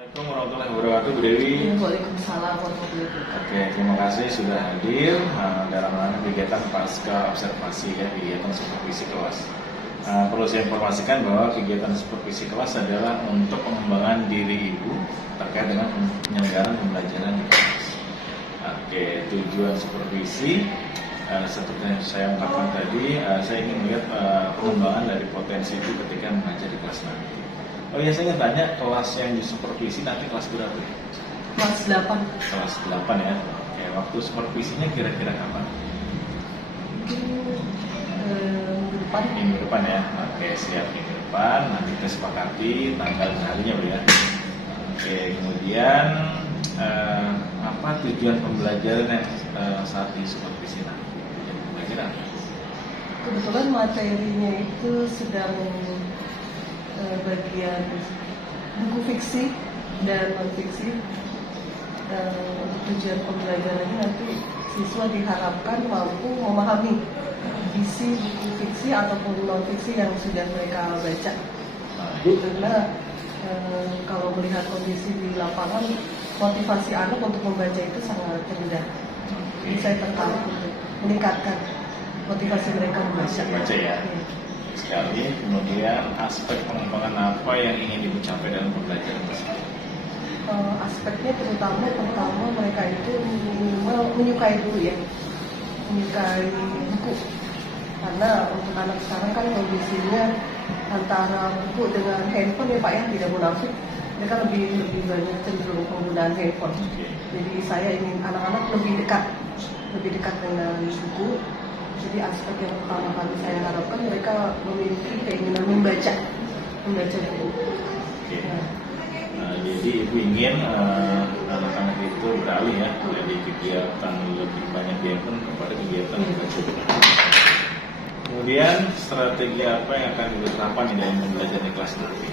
Assalamualaikum warahmatullahi wabarakatuh, Bu Dewi. Waalaikumsalam warahmatullahi wabarakatuh. Oke, terima kasih sudah hadir dalam kegiatan pasca observasi ya, kegiatan supervisi kelas. Perlu saya informasikan bahwa kegiatan supervisi kelas adalah untuk pengembangan diri Ibu terkait dengan penyelenggaraan pembelajaran di kelas. Oke, tujuan supervisi seperti yang saya ungkapkan tadi, saya ingin melihat pengembangan dari potensi itu ketika mengajar di kelas nanti. Oh iya, saya ingin tanya, kelas yang disupervisi nanti kelas berapa ya? Kelas 8. Kelas 8 ya. Oke, waktu supervisinya kira-kira kapan? Minggu depan. Minggu depan ya. Oke, siap, minggu depan. Nanti kita sepakati tanggal dan harinya, Bu ya. Oke, kemudian apa tujuan pembelajaran yang saat disupervisi nanti? Tujuan pembelajaran? Kebetulan materinya itu sedang bagian buku fiksi dan non fiksi. Untuk tujuan pembelajarannya nanti siswa diharapkan mampu memahami isi buku fiksi ataupun non fiksi yang sudah mereka baca. Karena kalau melihat kondisi di lapangan, motivasi anak untuk membaca itu sangat rendah. Jadi saya tertarik untuk meningkatkan motivasi mereka membaca. Baca ya. Sekali, kemudian aspek pengembangan apa yang ingin Ibu capai dalam pembelajaran tersebut? Aspeknya pertama mereka itu minimal menyukai dulu ya, menyukai buku. Karena untuk anak sekarang kan kondisinya antara buku dengan handphone ya Pak ya, tidak munafik, mereka lebih banyak cenderung penggunaan handphone. Jadi saya ingin anak-anak lebih dekat dengan buku. Jadi aspek yang pertama kali saya harapkan mereka memiliki keinginan membaca buku. Jadi Ibu ingin anak-anak itu beralih ya dari kegiatan lebih banyak di handphone kepada kegiatan membaca buku. Kemudian strategi apa yang akan diterapkan di dalam belajar di kelas nanti?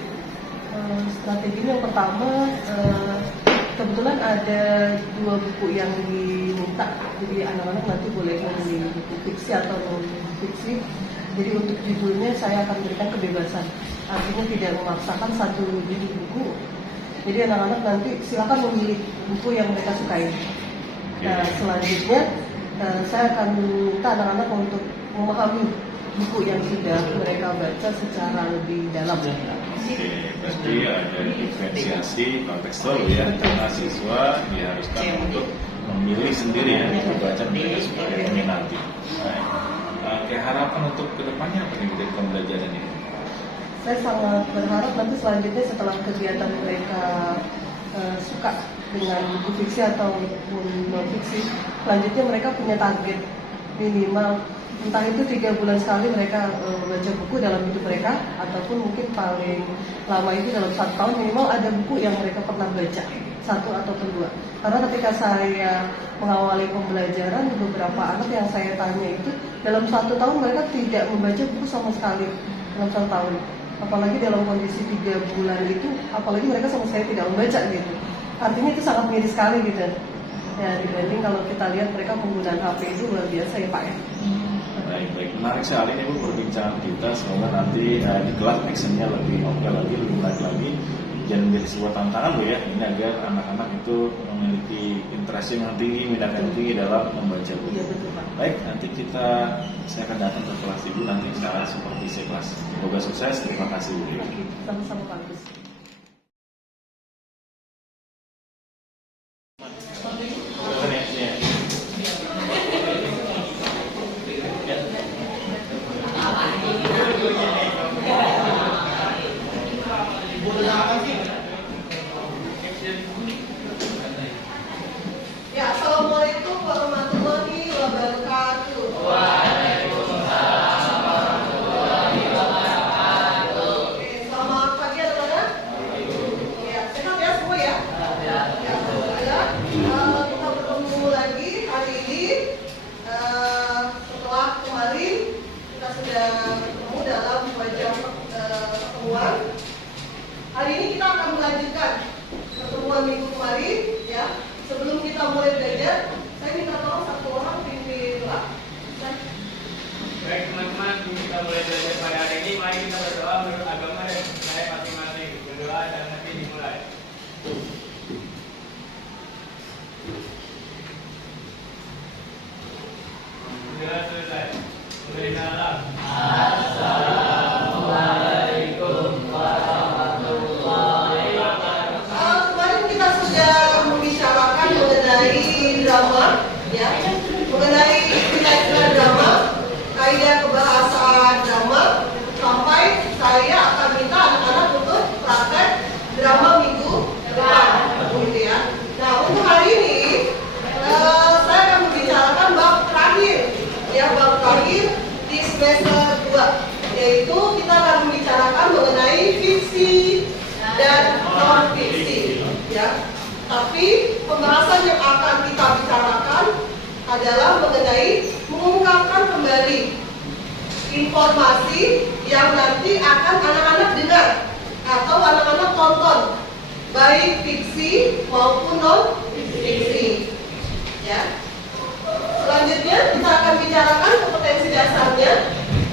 Strateginya yang pertama, kebetulan ada 2 buku yang diminta, jadi anak-anak nanti boleh memilih buku fiksi atau non fiksi. Jadi untuk judulnya saya akan berikan kebebasan, artinya tidak memaksakan satu judul buku. Jadi anak-anak nanti silakan memilih buku yang mereka sukai. Nah, selanjutnya saya akan minta anak-anak untuk memahami buku yang sudah mereka baca secara lebih dalam. Berarti ada diferensiasi kontekstual ya, karena siswa diharuskan untuk memilih sendiri ya, membaca mereka sebagai peminati. Oke, harapan untuk kedepannya apa nih dari pembelajaran ini? Saya sangat berharap nanti selanjutnya setelah kegiatan mereka suka dengan buku fiksi ataupun non fiksi, selanjutnya mereka punya target minimal, entah itu 3 bulan sekali mereka baca buku dalam hidup mereka, ataupun mungkin paling lama itu dalam 1 tahun minimal ada buku yang mereka pernah baca, 1 ataupun 2. Karena ketika saya mengawali pembelajaran, beberapa anak yang saya tanya itu dalam 1 tahun mereka tidak membaca buku sama sekali dalam 1 tahun. Apalagi dalam kondisi 3 bulan itu, apalagi mereka sama saya tidak membaca gitu. Artinya itu sangat miris sekali gitu. Ya, dibanding kalau kita lihat mereka penggunaan HP itu luar biasa ya Pak ya. Baik, menarik sekali ini Bu perbincangan kita. Semoga nanti di kelas actionnya lebih oke lagi, lebih menarik lagi, dan menjadi sebuah tantangan Bu ya. Ini agar anak-anak itu memiliki interest yang tinggi, minat yang tinggi dalam membaca buku. Iya betul Pak. Baik, nanti saya akan datang ke kelas Ibu nanti secara supervisi kelas. Semoga sukses. Terima kasih Bu. Sama-sama Pak Gus. Ya, assalamualaikum warahmatullahi wabarakatuh. Waalaikumsalam warahmatullahi wabarakatuh. Oke, selamat pagi anak-anak. Ya, sehat ya semua ya. Ya, alhamdulillah. Kita bertemu lagi hari ini setelah kemarin kita sudah bertemu dalam wajah pertemuan. Hari ini kita akan melanjutkan pertemuan minggu kemarin ya. Sebelum kita mulai belajar, saya minta tolong satu orang pimpin doa. Baik teman-teman, kita mulai belajar pada hari ini. Mari kita berdoa menurut agama dan budaya masing-masing. Berdoa dan nanti dimulai. saya akan minta anak-anak untuk praktek drama minggu depan, gitu ya. Nah, untuk hari ini saya akan membicarakan bab terakhir, ya, bab terakhir di semester 2, yaitu kita akan membicarakan mengenai fiksi dan non fiksi, ya. Tapi pembahasan yang akan kita bicarakan adalah mengenai mengungkapkan kembali informasi yang nanti akan anak-anak dengar atau anak-anak tonton, baik fiksi maupun non fiksi, ya. Selanjutnya kita akan bicarakan kompetensi dasarnya.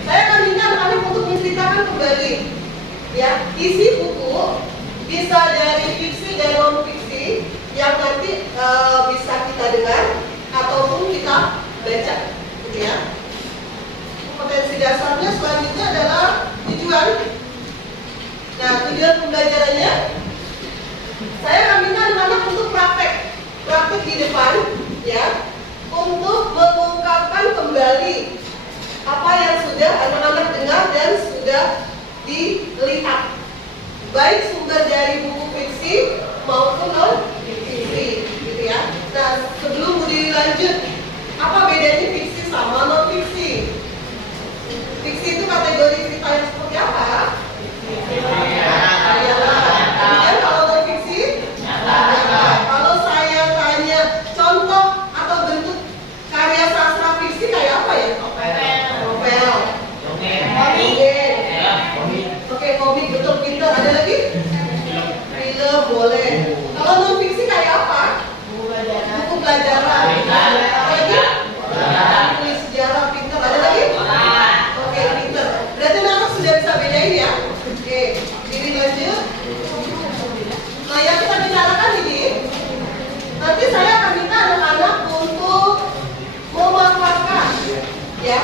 Saya akan minta anak-anak untuk menceritakan kembali, ya, isi buku, bisa dari fiksi dan non fiksi yang nanti bisa kita dengar ataupun kita baca, gitu ya. Kompetensi dasarnya selanjutnya adalah tujuan. Nah, tujuan pembelajarannya, saya akan minta anak-anak untuk praktek di depan, ya, untuk mengungkapkan kembali apa yang sudah anak-anak dengar dan sudah dilihat, baik sumber dari buku fiksi maupun non fiksi, gitu ya. Nah, sebelum Budi lanjut, apa bedanya fiksi sama non fiksi? Fiksi itu kategori cerita yang seperti apa? Kemudian kalau non fiksi, kalau saya tanya contoh atau bentuk karya sastra fiksi kayak apa ya? Novel. Oke, komik, betul, pintar. Ada lagi? Film, boleh. Kalau non fiksi kayak apa? Buku pelajaran. Apa lagi? Tulis sejarah, pintar. Ada lagi? Oke, pintar. Berarti anak sudah bisa bedain ya? Oke, jadi lanjut. Nah, yang kita bicarakan ini, nanti saya akan minta anak-anak untuk memaparkan, ya,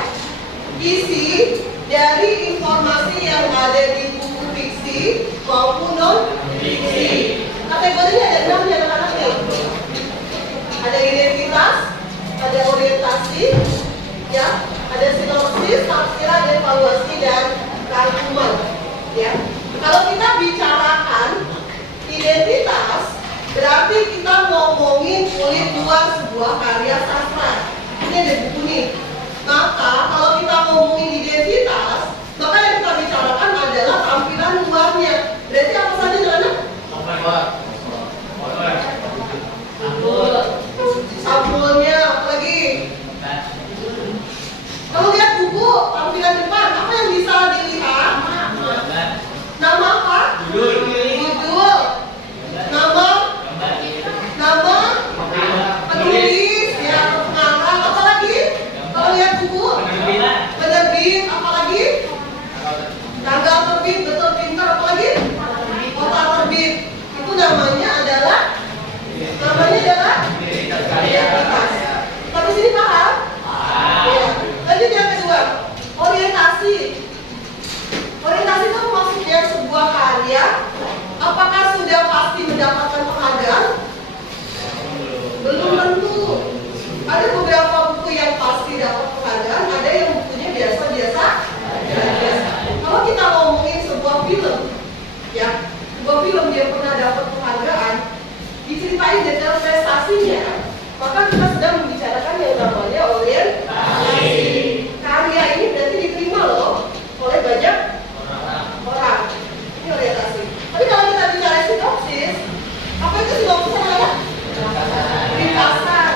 isi dari informasi yang ada di buku fiksi maupun non fiksi. Kategorinya ada 6 ya anak-anak nih. Ada identitas, ada orientasi, ya, ada sinopsis, tafsiran, evaluasi, dan rangkuman, ya. Kalau kita bicarakan identitas, berarti kita ngomongin kulit luar sebuah karya sastra. Ini ada buku nih. Maka kalau kita ngomongin identitas, maka yang kita bicarakan adalah tampilan luarnya. Berarti apa saja anak? Sampulnya, apa lagi? Kalau lihat buku, tampilan depan, apa yang bisa dilihat? Nama apa? Judul. Nama penulis, ya, pengarang. Apa lagi? Kalau lihat buku, penerbit, apa lagi? Tanggal terbit, betul, pintar, apa lagi? Kota terbit. Itu namanya adalah identitas. Tapi sini paham? Ya. Lanjut yang kedua, orientasi. Orientasi itu maksudnya sebuah karya, apakah sudah pasti mendapatkan penghargaan? Belum tentu. Ada beberapa buku yang pasti dapat penghargaan, ada yang bukunya biasa-biasa. Kalau kita ngomongin sebuah film, ya, sebuah film dia pernah dapat penghargaan, diceritain detail prestasinya, maka kita sedang membicarakan yang namanya orientasi. Karya ini berarti diterima loh oleh banyak orang. Ini orientasi. Tapi kalau kita bicara sinopsis, apa itu sinopsis adalah? Ringkasan.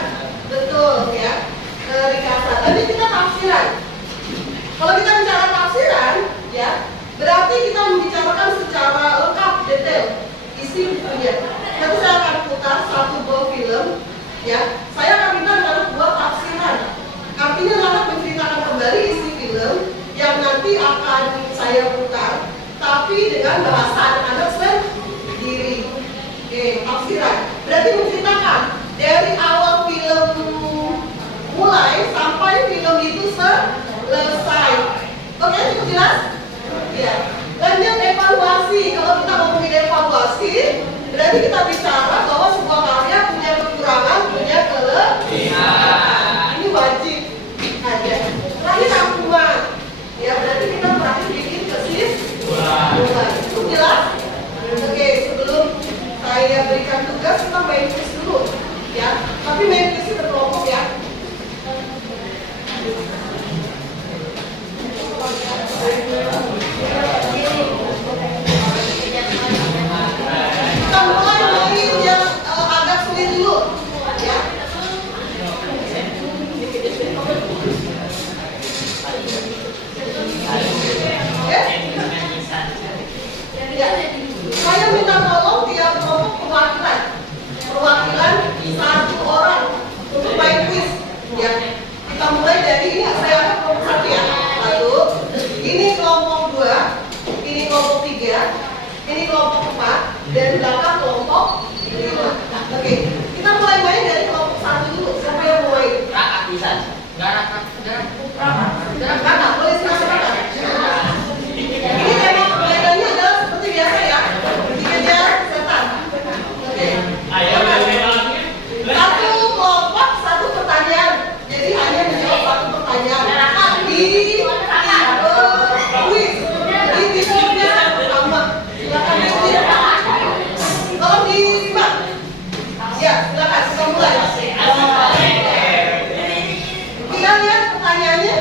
Betul, ya. Ringkasan. Lanjut kita tafsiran. Kalau kita bicara tafsiran, ya, berarti kita membicarakan secara lengkap, detail isi bukunya. Nanti saya akan putar satu buah film, ya. Saya akan minta anak buat tafsiran. Artinya anak menceritakan kembali isi film yang nanti akan saya putar, tapi dengan bahasa anak-anak sendiri. Oke, tafsiran. Berarti menceritakan dari awal film mulai sampai film itu selesai. Oke, cukup jelas? Ya. Lanjut evaluasi. Kalau kita ngomongin evaluasi, berarti kita bicara bahwa sebuah karya punya kekurangan, punya kelebihan. Ini wajib ada. Terakhir rangkuman. Ya, berarti kita terakhir bikin kesimpulan. tugas kita main quiz dulu, ya. Tapi main quiznya berkelompok ya. Kita mulai dari yang agak sulit dulu, ya. Ya. Saya minta tolong tiap kelompok perwakilan satu orang untuk main quiz. Ya, kita mulai dari ini. Saya akan kelompok satu ya. Lalu ini kelompok 2, ini kelompok 3, ini kelompok 4, dan belakang kelompok 5. Oke, kita mulai main dari kelompok 1 dulu. Siapa yang mau main? Rakak bisa. Kakak, boleh silakan. Ini tema permainannya adalah seperti biasa ya. Dikejar setan. Oke. Ayo, Satu kelompok, satu pertanyaan. Jadi hanya menjawab satu pertanyaan. Di quiz. Di videonya sama. Silakan disimak. Tolong disimak. Ya, silakan kita mulai. Kita lihat pertanyaannya.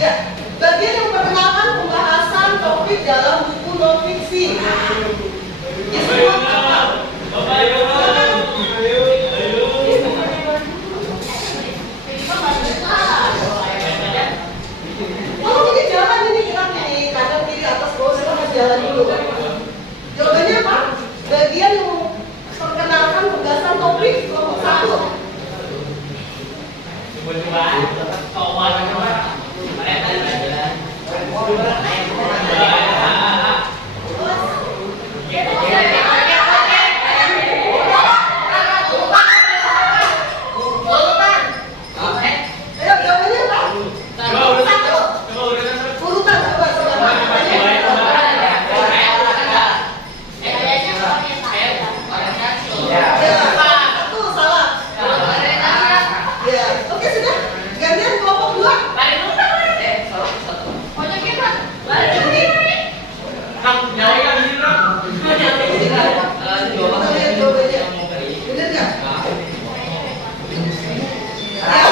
Ya, bagian yang memperkenalkan pembahasan topik dalam buku non fiksi. Kalau ini jalan ini kita ini kanan kiri atas bawah kita harus jalan dulu. Jawabannya apa? Bagian yang memperkenalkan pembahasan topik kelompok 1. Ayo jawabannya apa? Satu. Urutan coba silakan. Ya, satu salah. Ya, oke sudah. Gantian kelompok 2. Kita lihat jawabannya. Benar nggak? Ya.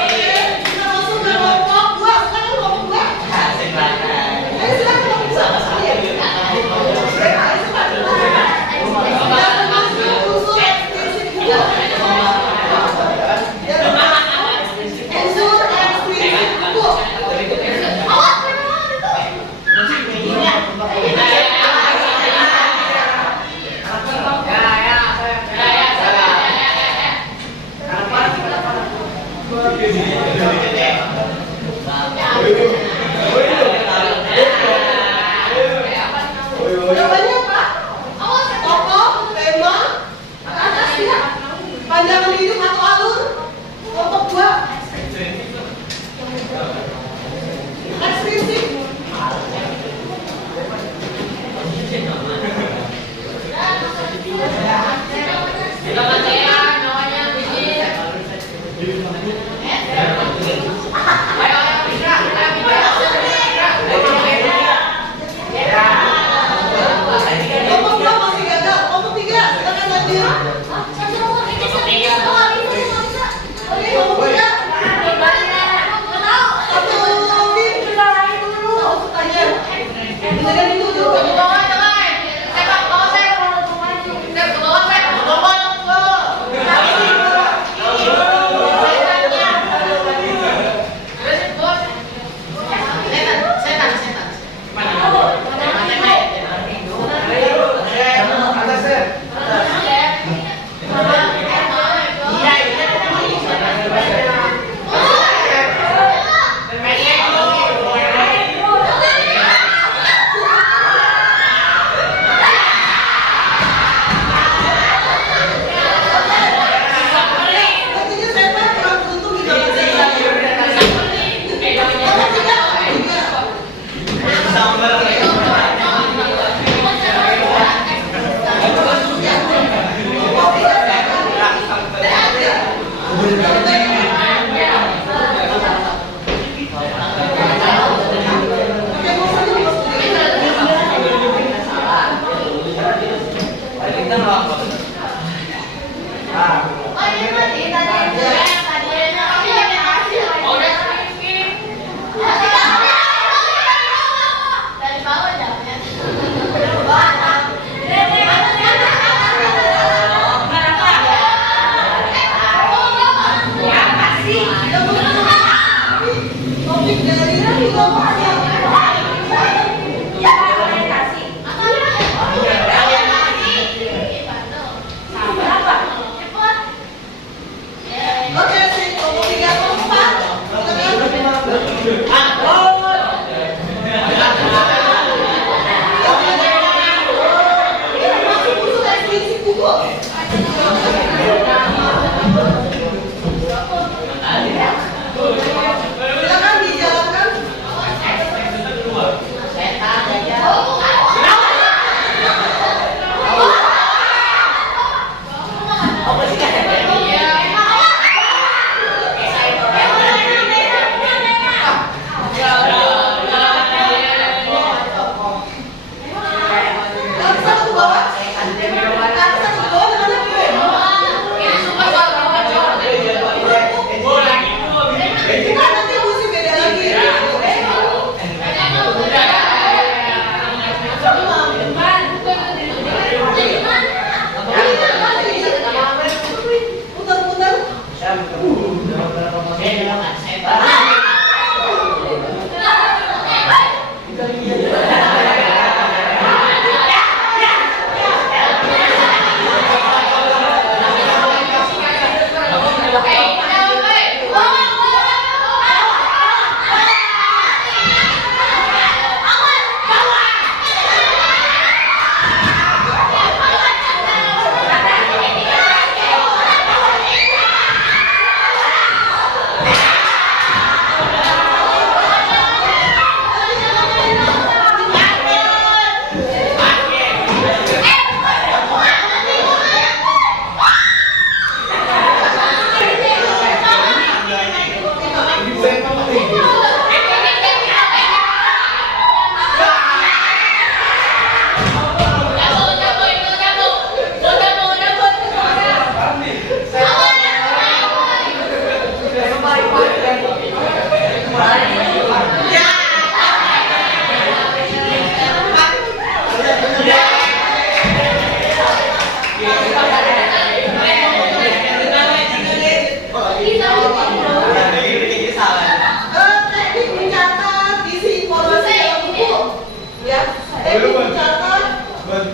Oke, kita masuk ke kelompok 2. Silakan kelompok 2. Ayo silakan kelompok 2. Iya. Ayo cepat. Kita masuk unsur eksklusif buku. Unsur eksklusif buku. Jawabannya apa? Tokoh, tema, pandangan hidup atau alur. Kelompok 2. Eksklusif. Kelompok 2 masih gagal. Kelompok 3 silakan lanjut. kita melakukan.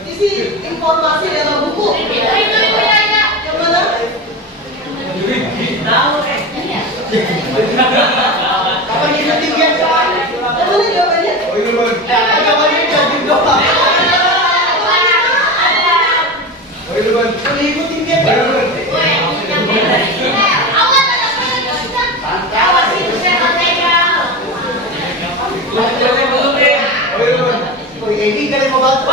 Isi informasi dalam buku. Yang mana? Apa ini tinggian soal? Yang mana jawabannya? Jawabannya jadi doang. Ibu tinggian. Ini kali mau bantu.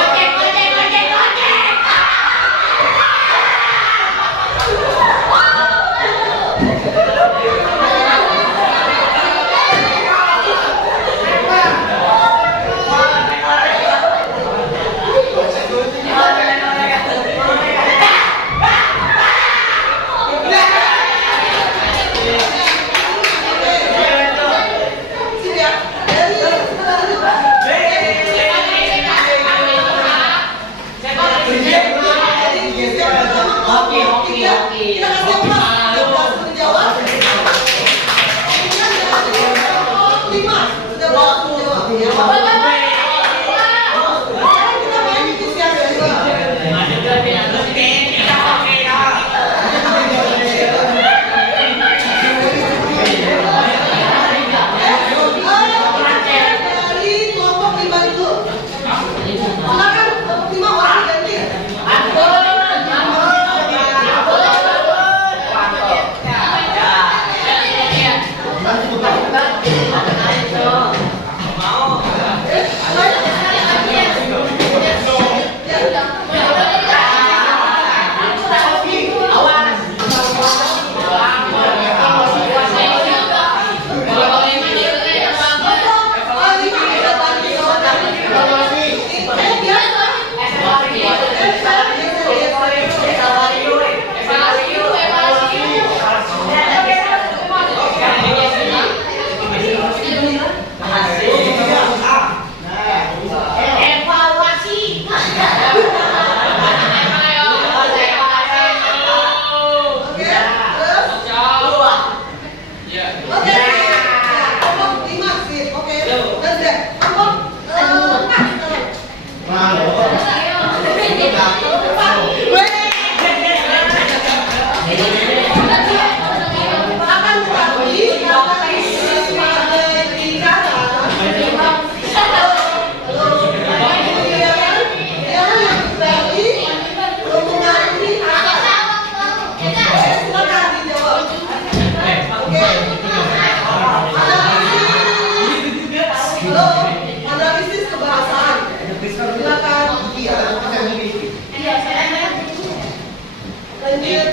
Lanjut.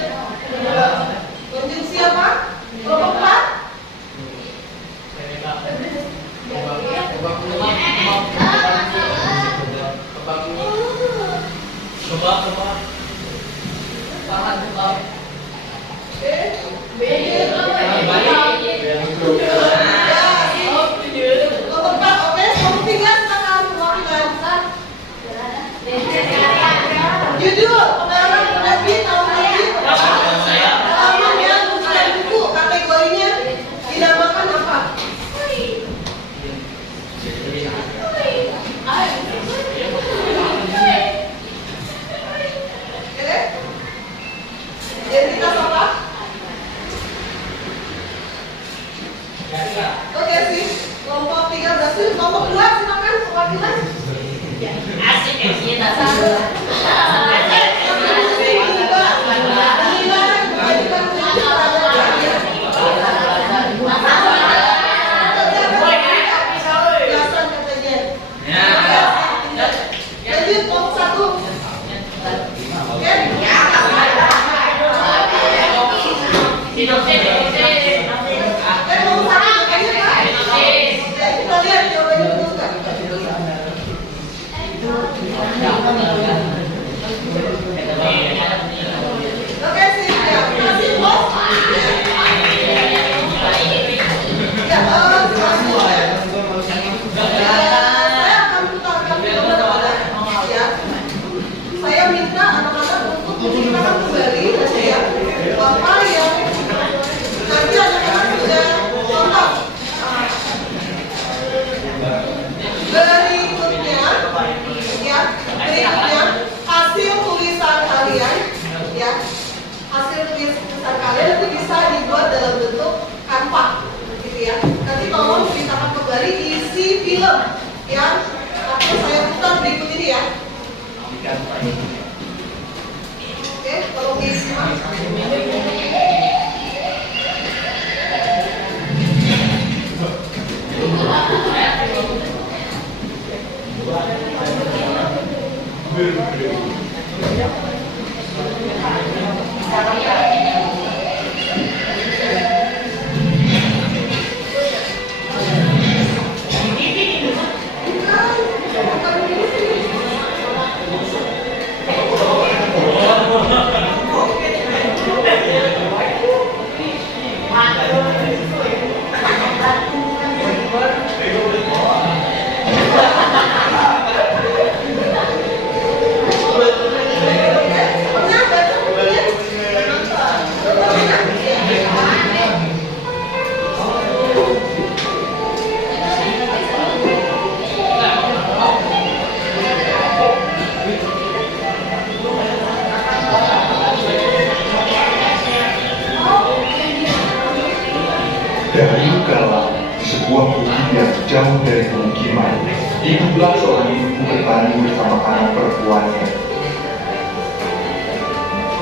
Lanjut siapa? Kelompok 4. Kelompok 4, oke? Kelompok 3 silakan perwakilan. Judul pengalaman penerbit tahun lagi halaman yang bukan buku, kategorinya dinamakan apa? Oke? Identitas apa? Oke sih, kelompok 3 berhasil. Kelompok 2 silakan perwakilan. Asik ya kita. Lanjut kelompok 1. Oke? Kelompok 1 kayaknya Pak. Oke, kita lihat jawabannya betul nggak? Oke sih, ya. Kasih bos. Ya, selanjutnya. Saya akan putarkan film ya. Saya minta anak-anak untuk menceritakan kembali ya apa yang nanti anak-anak sudah tonton. Berikutnya hasil tulisan kalian ya, hasil tulisan kalian itu bisa dibuat dalam bentuk Canva gitu ya. Nanti tolong ceritakan kembali isi film yang akan saya putar berikut ini ya. Oke, tolong disimak. Dari kala di sebuah bukit yang jauh dari pemukiman, hiduplah seorang ibu bertani bersama anak perempuannya.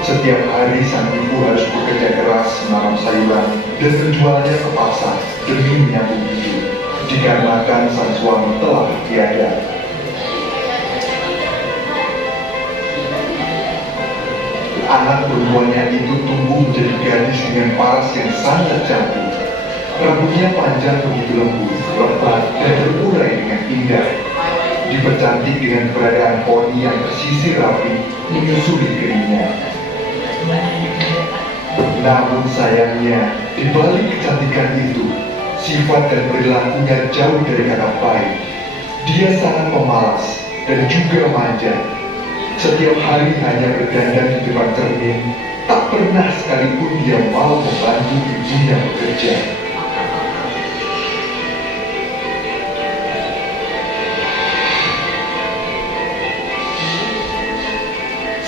Setiap hari sang ibu harus bekerja keras menanam sayuran dan menjualnya ke pasar demi menyambung hidup, dikarenakan sang suami telah tiada. Anak perempuannya itu tumbuh menjadi gadis dengan paras yang sangat cantik. Rambutnya panjang begitu lembut, lebat, dan berurai dengan indah. Dipercantik dengan keberadaan poni yang tersisir rapi menyusuri keringnya. Namun sayangnya, di balik kecantikan itu, sifat dan perilakunya jauh dari kata baik. Dia sangat pemalas dan juga manja. Setiap hari hanya berdandan di depan cermin, tak pernah sekalipun dia mau membantu ibunya bekerja.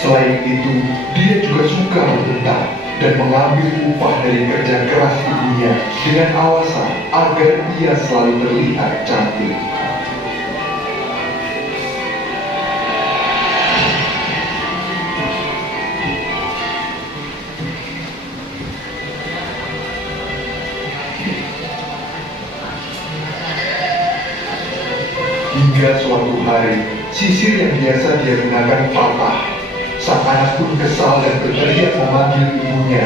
Selain itu, dia juga suka membentak dan mengambil upah dari kerja keras ibunya dengan alasan agar ia selalu terlihat cantik. Hingga suatu hari, sisir yang biasa dia gunakan patah. Sang anak pun kesal dan berteriak memanggil ibunya.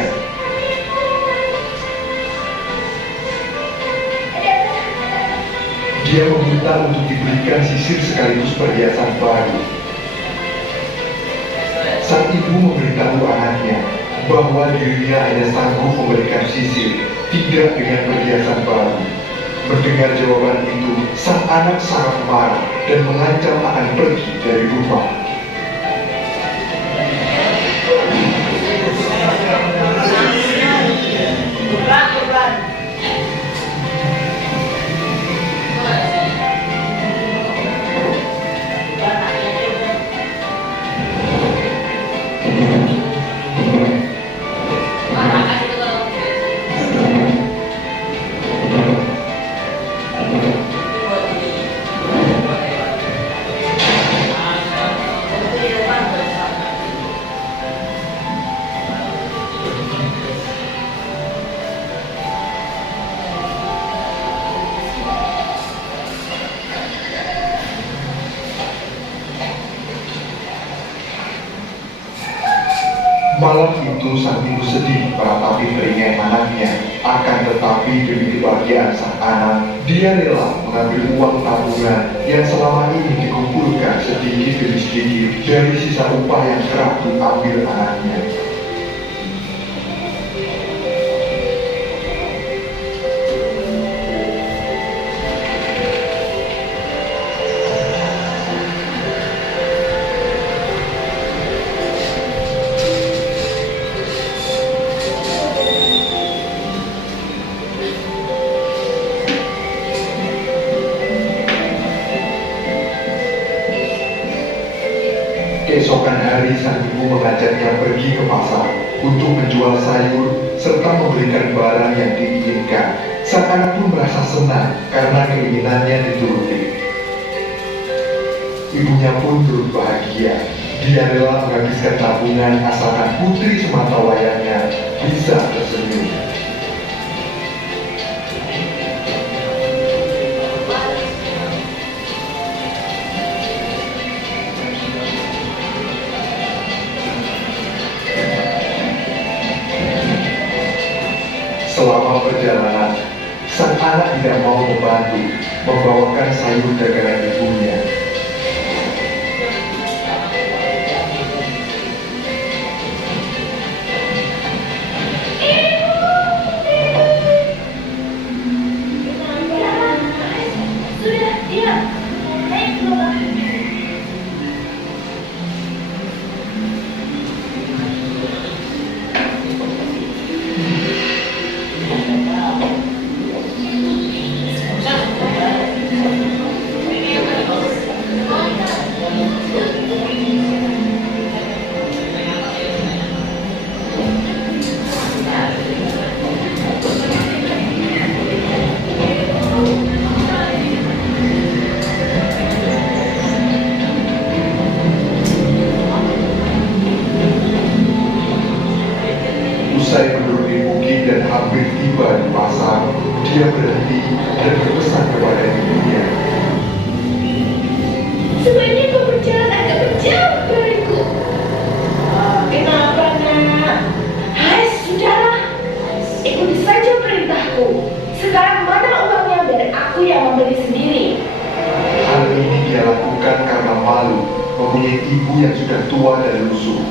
Dia meminta untuk diberikan sisir sekaligus perhiasan baru. Sang ibu memberitahu anaknya bahwa dirinya hanya sanggup memberikan sisir, tidak dengan perhiasan baru. Mendengar jawaban itu, sang anak sangat marah dan mengancam akan pergi dari rumah. Malam itu sang ibu sedih meratapi teringat anaknya. Akan tetapi demi kebahagiaan sang anak, dia rela mengambil uang tabungan yang selama ini dikumpulkan sedikit demi sedikit dari sisa upah yang kerap diambil anaknya. Keesokan hari sang ibu mengajaknya pergi ke pasar untuk menjual sayur serta memberikan barang yang diinginkan. Sang anak pun merasa senang karena keinginannya dituruti. Ibunya pun turut bahagia. Dia rela menghabiskan tabungan asalkan putri sematawayangnya bisa tersenyum. Selama perjalanan, sang anak tidak mau membantu membawakan sayur dagangan ibunya. Sudah, diam. Naik keluar. Usai berduduk di bukit dan hampir tiba di pasar, dia berhenti dan berpesan kepada ibunya. Sebaiknya kau berjalan agak berjauh dariku. Kenapa, nak? Hai, sudahlah. Ikuti saja perintahku. Sekarang mana uangnya biar aku yang membeli sendiri. Hal ini dia lakukan karena malu mempunyai ibu yang sudah tua dan lusuh.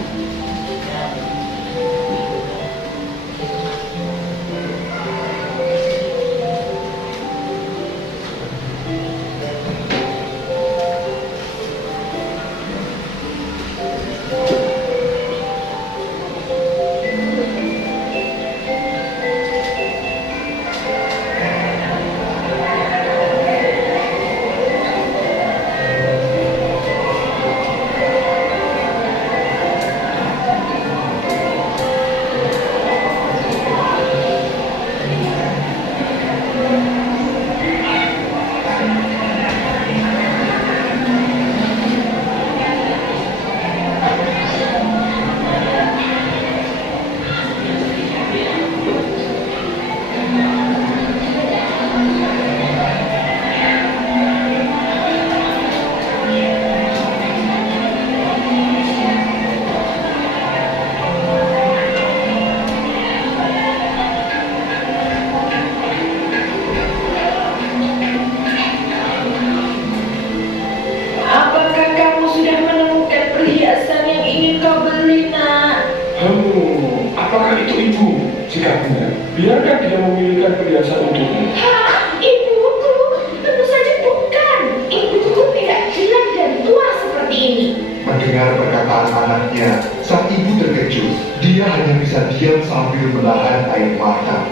Apakah itu ibu? Jika benar, biarkan dia memilihkan perhiasan untukmu. Hah? Ibuku? Tentu saja bukan. Ibuku tidak jelek dan tua seperti ini. Mendengar perkataan anaknya, sang ibu terkejut. Dia hanya bisa diam sambil menahan air mata.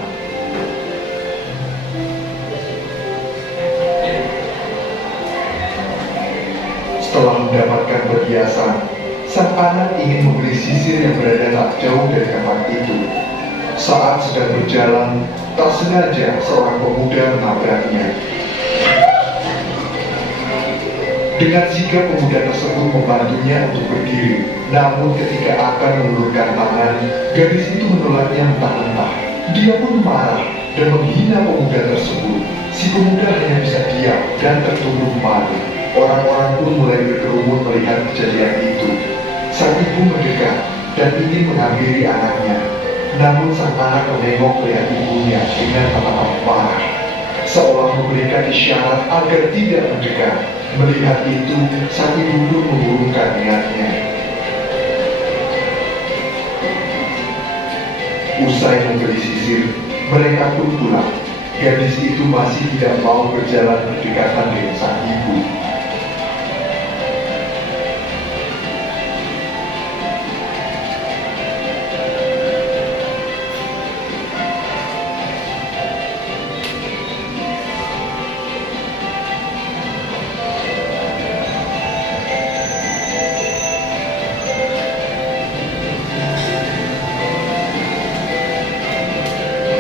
Setelah mendapatkan perhiasan, sang anak ingin membeli sisir yang berada tak jauh dari kamar itu. Saat sedang berjalan, tak sengaja seorang pemuda menabraknya. Dengan sigap pemuda tersebut membantunya untuk berdiri, namun ketika akan mengulurkan tangan, gadis itu menolaknya mentah-mentah. Dia pun marah dan menghina pemuda tersebut. Si pemuda hanya bisa diam dan tertunduk malu. Orang-orang pun mulai berkerumun melihat kejadian itu. Sang ibu mendekat dan ingin menghampiri anaknya. Namun sang anak menengok melihat ibunya dengan tatap marah, seolah memberikan isyarat agar tidak mendekat. Melihat itu, sang ibu pun mengurungkan niatnya. Usai membeli sisir, mereka pun pulang. Gadis itu masih tidak mau berjalan berdekatan dengan sang ibu.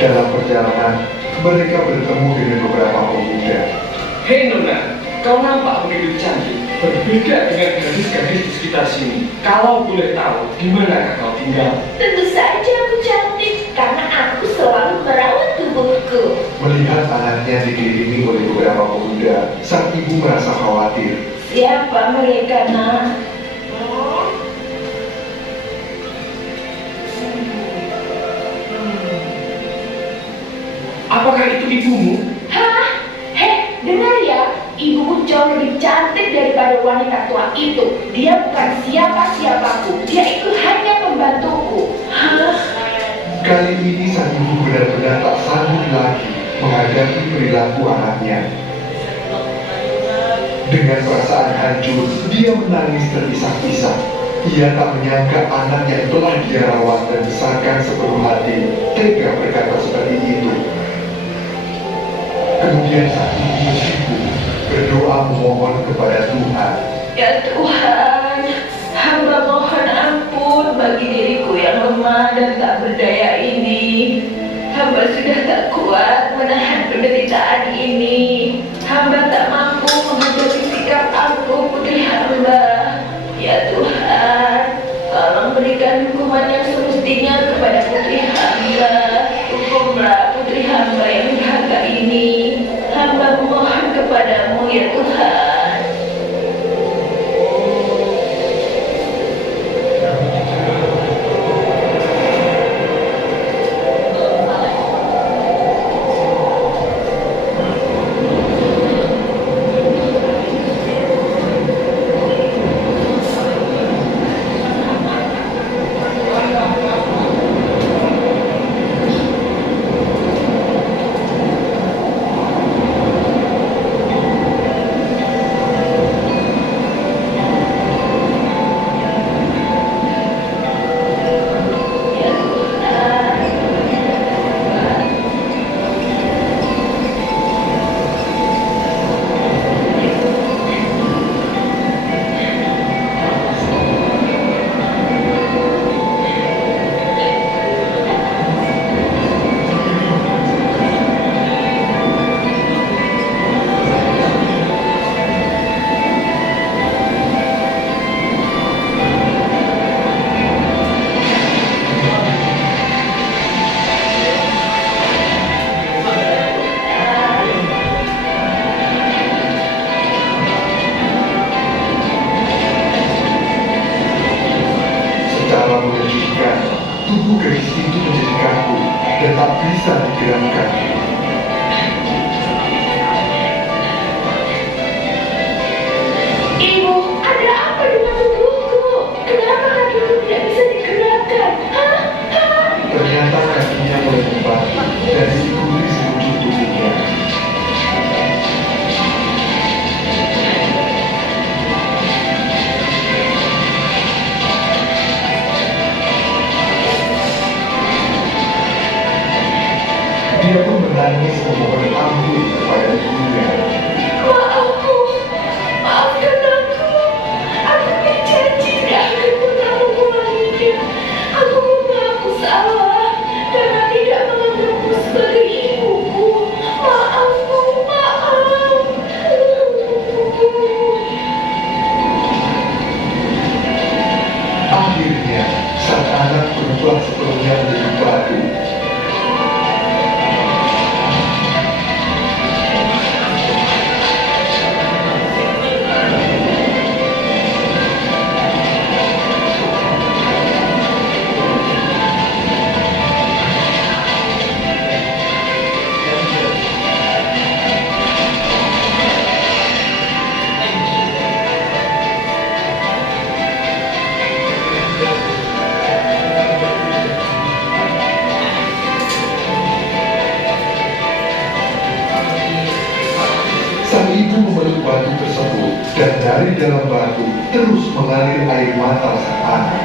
Dalam perjalanan, mereka bertemu dengan beberapa pemuda. Hei Nona, kau nampak begitu cantik, berbeda dengan gadis-gadis di sekitar sini. Kalau boleh tahu, di mana kau tinggal? Tentu saja aku cantik karena aku selalu merawat tubuhku. Melihat anaknya dikelilingi oleh beberapa pemuda, sang ibu merasa khawatir. Siapa mereka, Nak? Apakah itu ibumu? Hah? Hei, dengar ya. Ibumu jauh lebih cantik daripada wanita tua itu. Dia bukan siapa-siapaku. Dia itu hanya pembantuku. Hah? Kali ini sang ibu benar-benar tak sanggup lagi menghadapi perilaku anaknya. Dengan perasaan hancur, dia menangis terisak-isak. Ia tak menyangka anak yang telah dia rawat dan besarkan sepenuh hati tega berkata seperti itu. Kemudian sang ibu bersimpuh, berdoa memohon kepada Tuhan. Ya Tuhan, hamba mohon ampun bagi diriku yang lemah dan tak berdaya ini. Hamba sudah tak kuat menahan penderitaan ini. Hamba tak mampu menghadapi sikap aku, putri hamba. Ya Tuhan, tolong berikan hukuman yang semestinya kepada putri hamba. Hukumlah putri hamba yang berharga ini. Hamba memohon kepadamu ya Tuhan. tubuh gadis itu menjadi kaku dan tak bisa digerakkan. Ibu, ada apa dengan tubuhku? Kenapa kakiku tidak bisa digerakkan? Hah? menangis memohon ampun kepada ibunya. Maafkan aku. Aku berjanji tidak akan pernah mengulanginya. Aku mengaku salah karena tidak menganggapmu sebagai ibuku. Maaf. Akhirnya, sang anak berubah sepenuhnya menjadi batu. Sang ibu memeluk batu tersebut dan dari dalam batu terus mengalir air mata sang anak.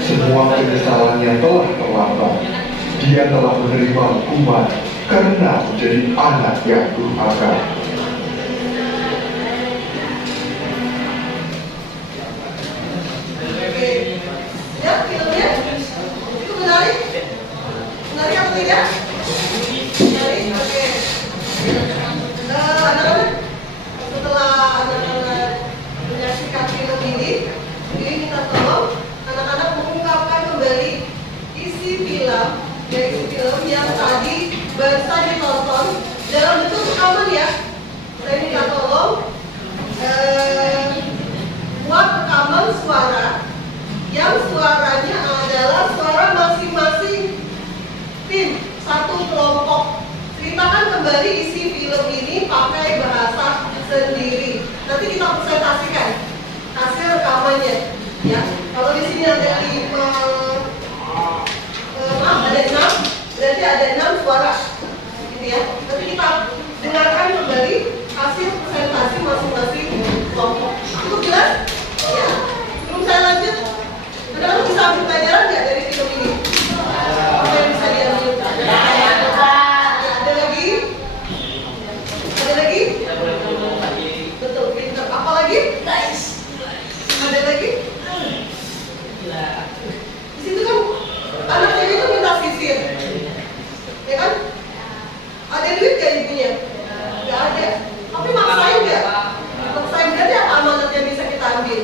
Semua penyesalannya telah terlambat. Dia telah menerima hukuman karena menjadi anak yang durhaka. Ya, filmnya itu menarik atau tidak? Menarik, oke. Anak-anak, setelah anak-anak menyaksikan film ini minta tolong anak-anak mengungkapkan kembali isi film yang tadi baru saja ditonton dalam bentuk rekaman ya. Saya minta tolong buat rekaman suara yang suaranya adalah suara masing-masing tim, satu kelompok. Ceritakan kembali isi film ini pakai bahasa sendiri. Nanti kita presentasikan hasil rekamannya. Ya, kalau di sini ada 6, berarti ada 6 suara, gitu ya. Nanti kita dengarkan kembali hasil presentasi masing-masing kelompok. Cukup jelas? Ya. Sebelum saya lanjut, anda bisa ambil pelajaran nggak dari film ini? Apa yang bisa diambil? Ada lagi? Ada lagi? Betul, pintar. Apa lagi? Ada lagi? Di situ kan anak ini tuh minta sisir, ya kan? Ada duit nggak ibunya? Nggak ada. Tapi maksain nggak? Maksain berarti apa amanat yang bisa kita ambil?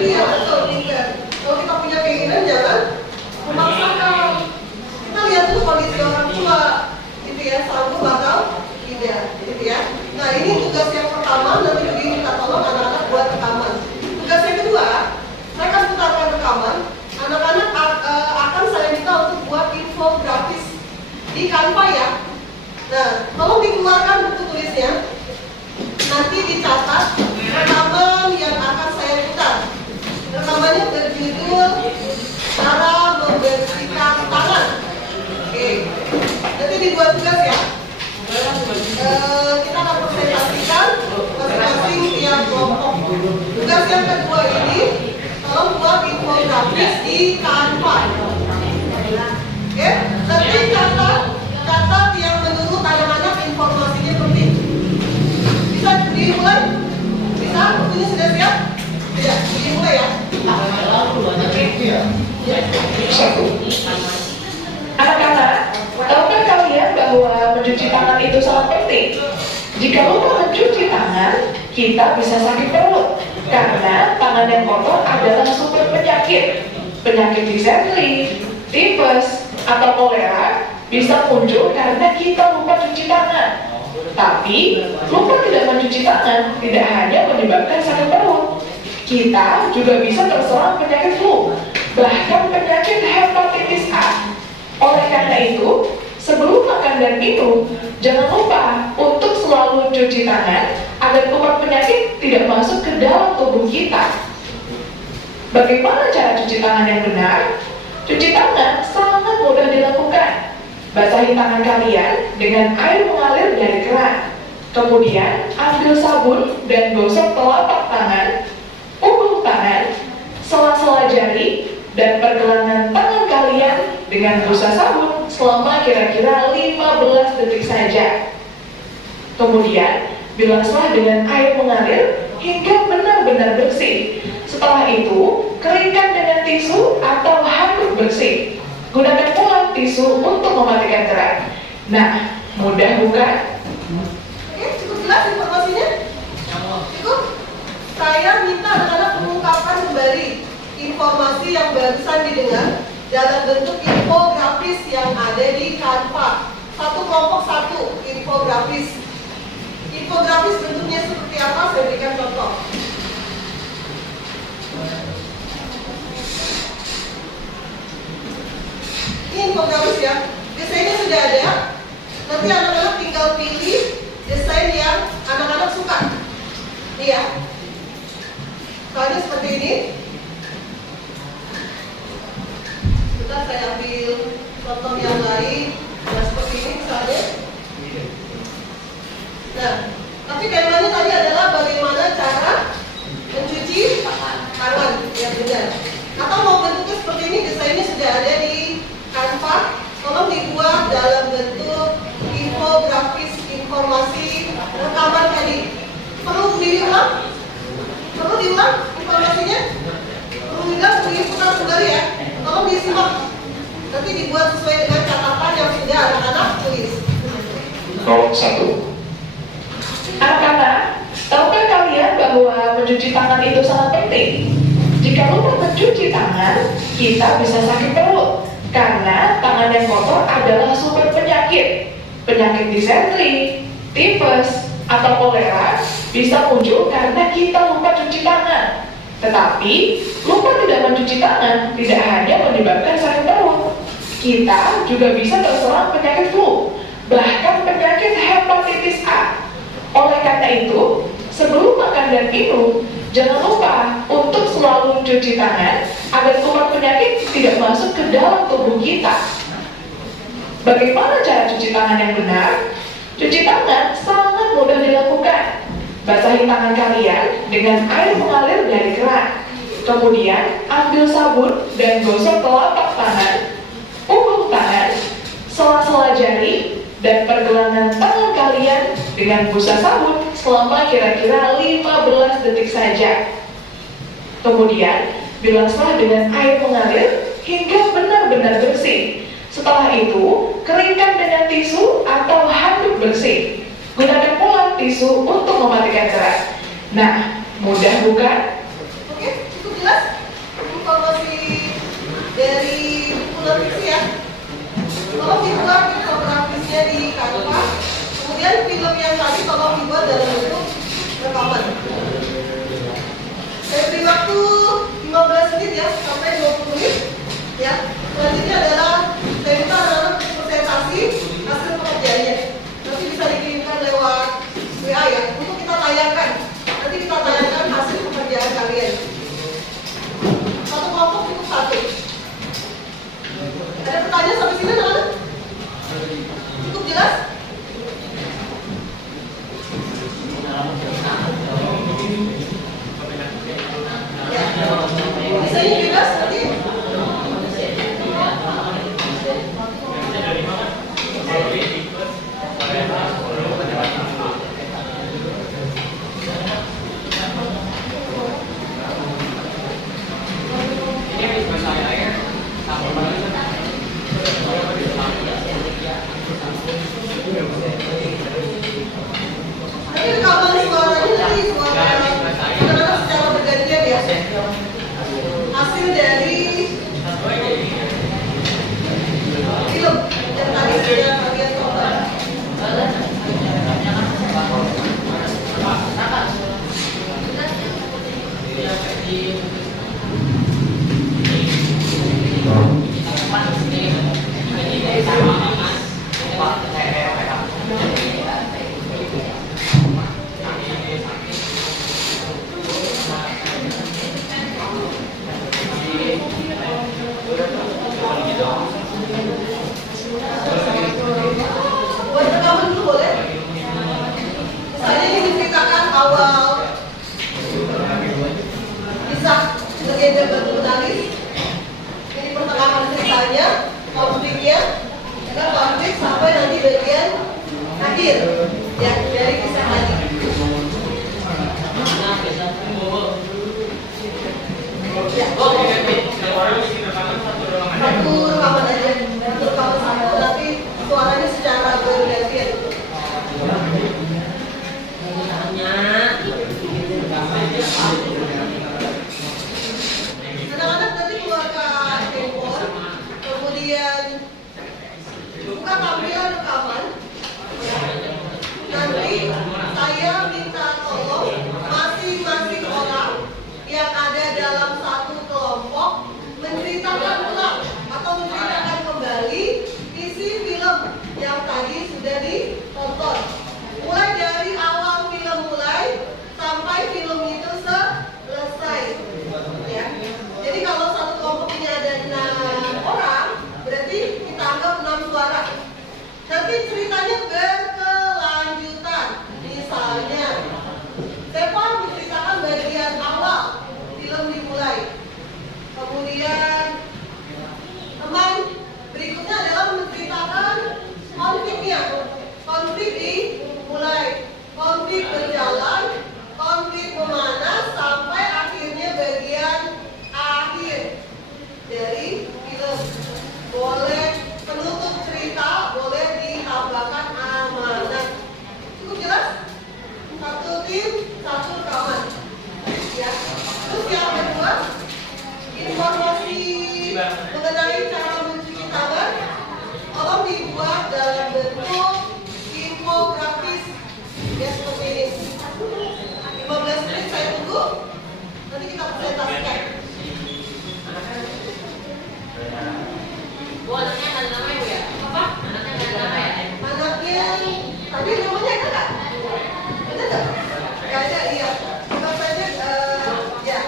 Iya betul, pintar. Kalau kita punya keinginan jangan memaksakan. Kita lihat tuh kondisi orang tua, gitu ya, sanggup bakal tidak, gitu ya. Nah ini tugas yang pertama, nanti juga minta tolong anak-anak buat rekaman. Tugas yang kedua, saya akan putarkan rekaman. Anak-anak akan saya minta untuk buat infografis di Canva ya. Nah, tolong dikeluarkan buku tulisnya. Nanti dicatat rekaman yang akan saya putar. Rekamannya berjudul cara membersihkan tangan. Oke, nanti dibuat tugas ya. Kita akan presentasikan masing-masing tiap kelompok. Tugas yang kedua ini, tolong buat infografis di Canva. Oke, nanti catat yang menurut anak-anak informasinya penting. Bisa dimulai? Bisa? Waktunya sudah siap? Tidak, dimulai ya. Anak-anak, tahukah kalian bahwa mencuci tangan itu sangat penting? Jika lupa mencuci tangan, kita bisa sakit perut karena tangan yang kotor adalah sumber penyakit. Penyakit disentri, tipes, atau kolera bisa muncul karena kita lupa cuci tangan. Tapi, lupa tidak mencuci tangan tidak hanya menyebabkan sakit perut. Kita juga bisa terserang penyakit flu, bahkan penyakit hepatitis A. Oleh karena itu, sebelum makan dan minum, jangan lupa untuk selalu cuci tangan agar kuman penyakit tidak masuk ke dalam tubuh kita. Bagaimana cara cuci tangan yang benar? Cuci tangan sangat mudah dilakukan. Basahi tangan kalian dengan air mengalir dari keran. Kemudian ambil sabun dan gosok telapak tangan, punggung tangan, sela-sela jari, dan pergelangan tangan kalian dengan busa sabun selama kira-kira 15 detik saja. Kemudian bilaslah dengan air mengalir hingga benar-benar bersih. Setelah itu, keringkan dengan tisu atau handuk bersih. Gunakan pula tisu untuk mematikan keran. Nah, mudah bukan? Oke, cukup jelas informasinya? Cukup? Saya minta anak-anak mengungkapkan kembali informasi yang barusan didengar dalam bentuk infografis yang ada di Canva. Satu kelompok satu infografis. Infografis bentuknya seperti apa? Saya berikan contoh. Ini infografis ya. Desainnya sudah ada. Nanti anak-anak tinggal pilih desain yang anak-anak suka. Ini ya. Soalnya seperti ini. Sebentar saya ambil contoh yang lain. Nah, seperti ini misalnya. Nah, tapi temanya tadi adalah bagaimana cara mencuci tangan yang benar. Atau mau bentuknya seperti ini, desainnya sudah ada di Canva. Tolong dibuat dalam bentuk infografis informasi rekaman tadi. Perlu diulang? Perlu diulang informasinya? Perlu diputar kembali ya. Tolong disimak. Nanti dibuat sesuai dengan catatan yang sudah anak-anak tulis. Kelompok 1. Anak-anak, tahukah kalian bahwa mencuci tangan itu sangat penting? Jika lupa mencuci tangan, kita bisa sakit perut. Karena tangan yang kotor adalah sumber penyakit. Penyakit disentri, tifus, atau kolera bisa muncul karena kita lupa cuci tangan. Tetapi, lupa tidak mencuci tangan tidak hanya menyebabkan sakit perut. Kita juga bisa terserang penyakit flu, bahkan penyakit hepatitis A. Oleh karena itu, sebelum makan dan minum, jangan lupa untuk selalu cuci tangan agar kuman penyakit tidak masuk ke dalam tubuh kita. Bagaimana cara cuci tangan yang benar? Cuci tangan sangat mudah dilakukan. Basahi tangan kalian dengan air mengalir dari keran. Kemudian ambil sabun dan gosok telapak tangan, punggung tangan, sela-sela jari, dan pergelangan tangan kalian dengan busa sabun selama kira-kira 15 detik saja. Kemudian, bilaslah dengan air mengalir hingga benar-benar bersih. Setelah itu, keringkan dengan tisu atau handuk bersih. Gunakan pula tisu untuk mematikan keran. Nah, mudah bukan? Oke, cukup jelas informasi dari buku non-fiksi ya. Tolong dibuat infografisnya di Canva. Kemudian film yang tadi tolong dibuat dalam bentuk rekaman. Saya beri waktu 15 menit ya, sampai 20 menit ya. Selanjutnya adalah saya minta anak-anak presentasi hasil pekerjaannya. Nanti bisa dikirimkan lewat WA ya, untuk kita tayangkan. Nanti kita tayangkan hasil pekerjaan kalian. Satu kelompok cukup satu. Ada pertanyaan sampai sini teman-teman? Cukup jelas? Ya. Desainnya bebas nanti. Nanti rekaman suaranya nanti suara anak-anak secara bergantian ya. Hasil dari film yang tadi saya kalian tonton. akhir ya dari kisah tadi. Ya. Satu rekaman aja, satu rekaman satu, tapi suaranya secara bergantian. Anak-anak nanti keluar ke handphone, kemudian buka tampilan rekaman. Nanti saya minta tolong masing-masing orang yang ada dalam satu kelompok menceritakan ulang atau menceritakan kembali isi film yang tadi sudah ditonton. Mulai dari awal film mulai sampai film itu selesai. Ya. Jadi kalau satu kelompoknya ada 6 orang, berarti kita anggap 6 suara. Nanti ceritanya berkelanjutan. Misalnya, Stefan menceritakan bagian awal film dimulai. Kemudian teman berikutnya adalah menceritakan konfliknya. Konflik dimulai, konflik berjalan, konflik memanas sampai akhirnya bagian akhir dari film. Boleh penutup cerita, boleh ditambahkan amanat. Cukup jelas? Satu tim, satu rekaman. Ya. Terus yang kedua, informasi mengenai cara mencuci tangan tolong dibuat dalam bentuk infografis ya seperti ini. 15 menit saya tunggu, nanti kita presentasikan. Bu, anaknya ada nama ibu ya? Apa? Anaknya ada nama ya? Anaknya tadi namanya ada nggak? Ada nggak? Nggak ada, iya. Bukan saja, ya.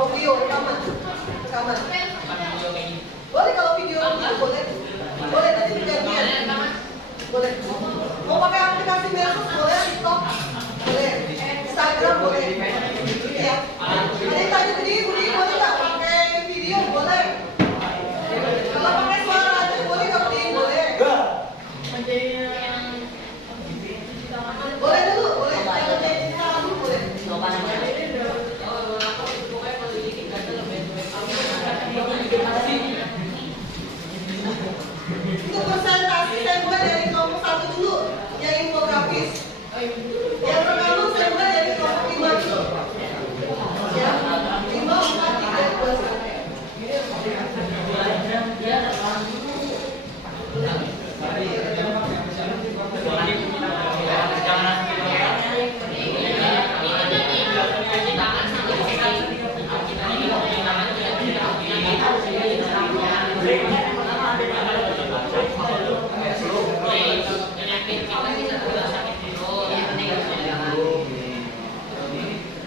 Audio rekaman. Boleh kalau video itu boleh. Boleh nanti bergantian. Boleh. Mau pakai aplikasi medsos boleh, TikTok boleh, Instagram boleh. Ya. Ada yang tanya Budi boleh nggak pakai video? Boleh. Kalau pakai suara aja boleh nggak Budi? Boleh. Boleh dulu, boleh. Kalau jadi cerita dulu boleh. Untuk presentasi saya mulai dari kelompok 1 dulu, yang infografis. Yang pertama saya mulai dari kelompok 5 dulu. Ya, 5, 4, 3, 2, 1.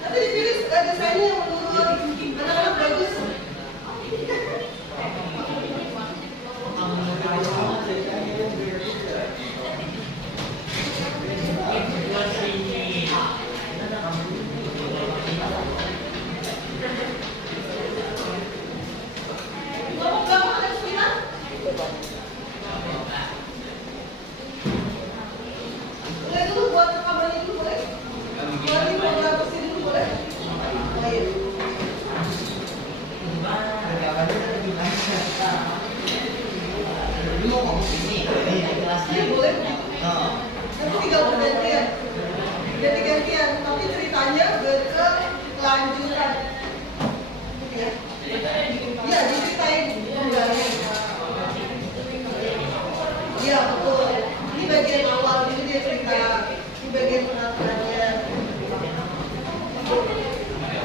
Nanti dipilih desainnya yang menurut anak-anak bagus. Kelompok berapa ada kesulitan? Boleh dulu buat rekamannya dulu boleh? Buat infografis dulu boleh? Baik. Iya boleh. Nanti tinggal bergantian. Ganti-gantian, tapi ceritanya berkelanjutan. Ya. Iya, diceritain kembali. Iya, betul. Ini bagian awal, ini dia cerita. Ini bagian penampilannya.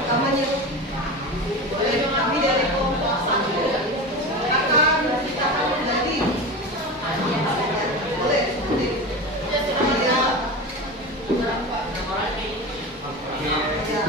Namanya boleh kami dari kelompok 1 akan menceritakan kembali. Boleh, nanti. Iya. Ya.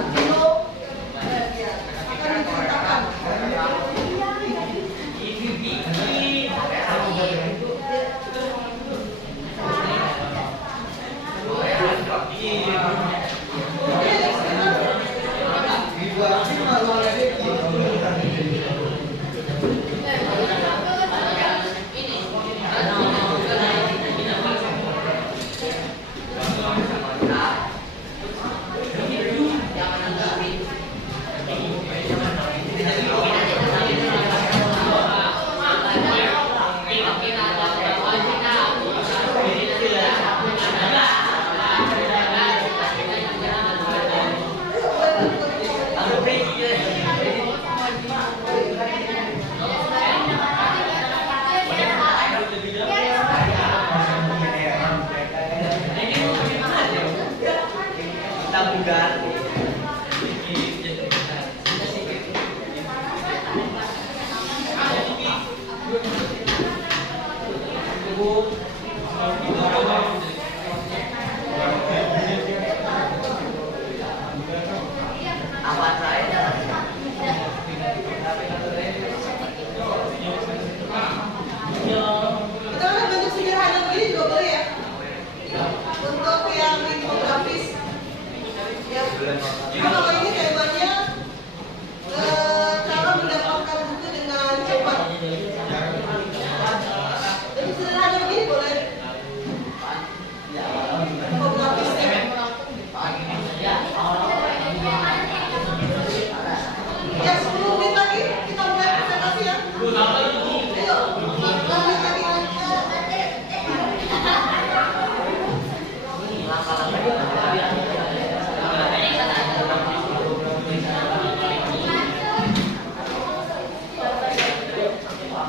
Ini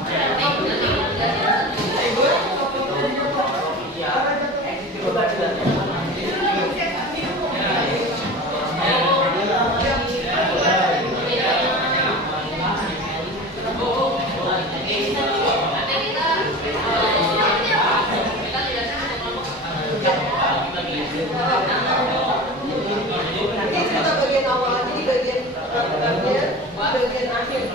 cerita bagian awal, ini bagian akhir.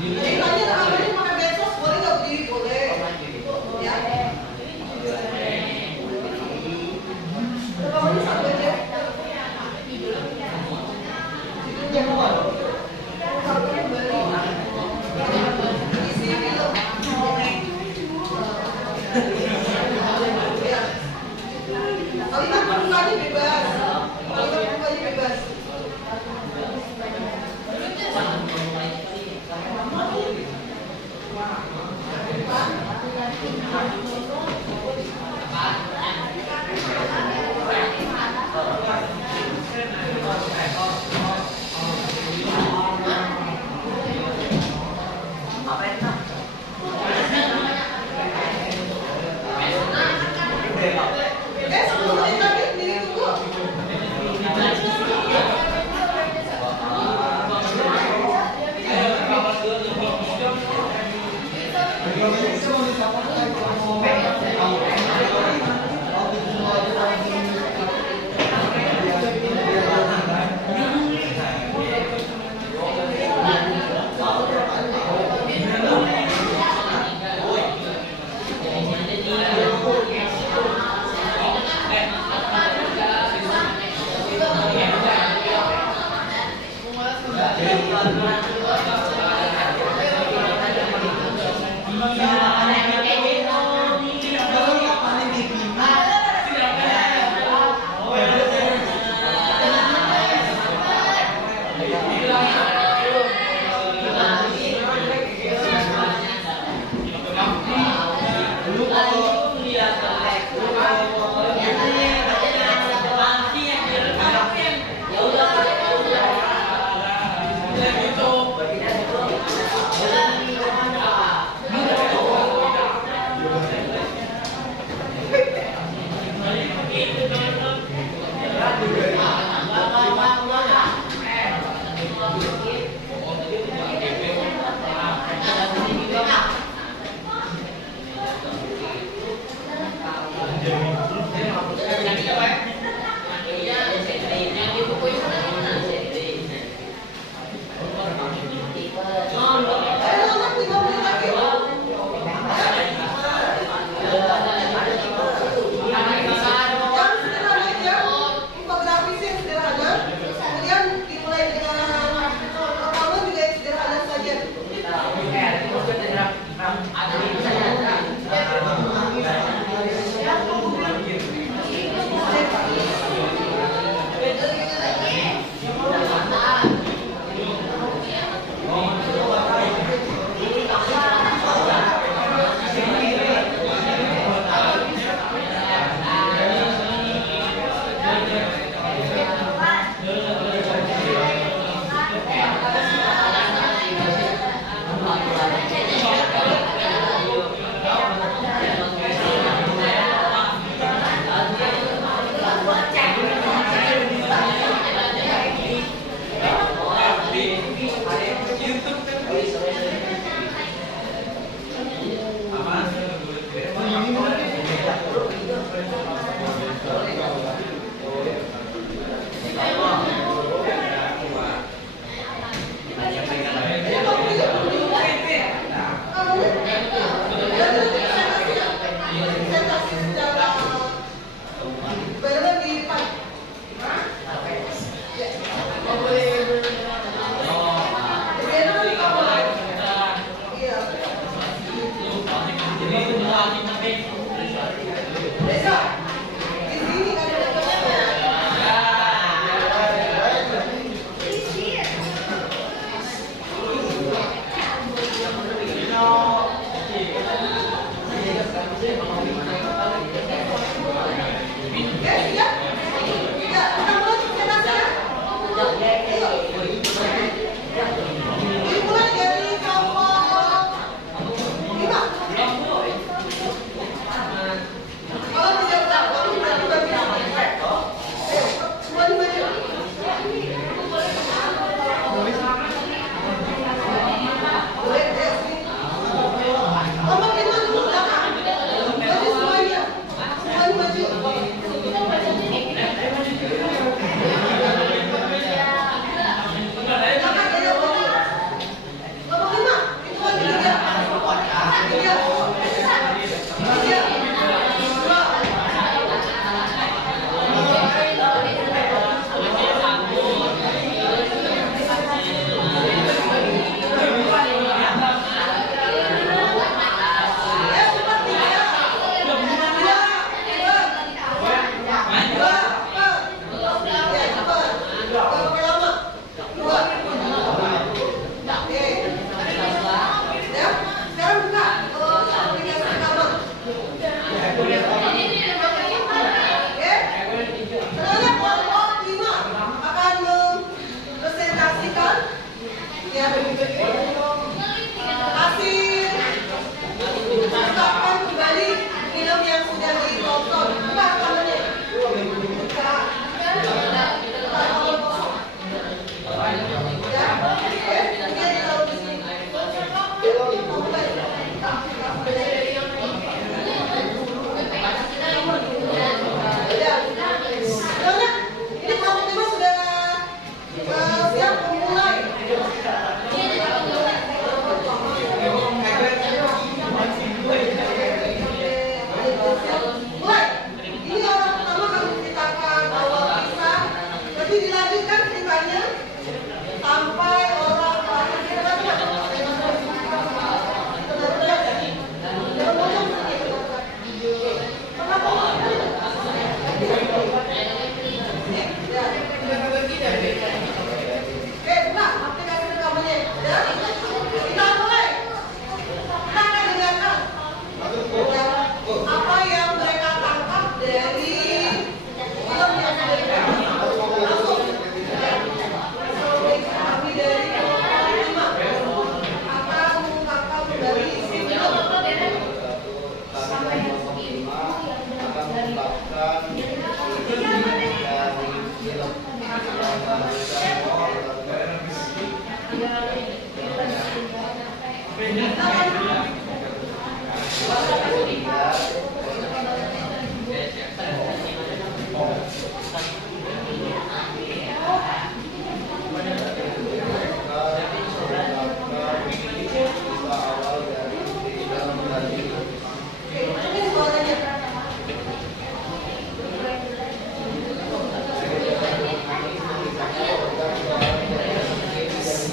Ceritanya namanya makan medsos boleh nggak berdiri? Boleh. Ya. Rekamannya satu aja. Judulnya keluar. Satunya Bali. Isi film. Ya. Kalimat pembukanya bebas. Kalimat pembukanya bebas.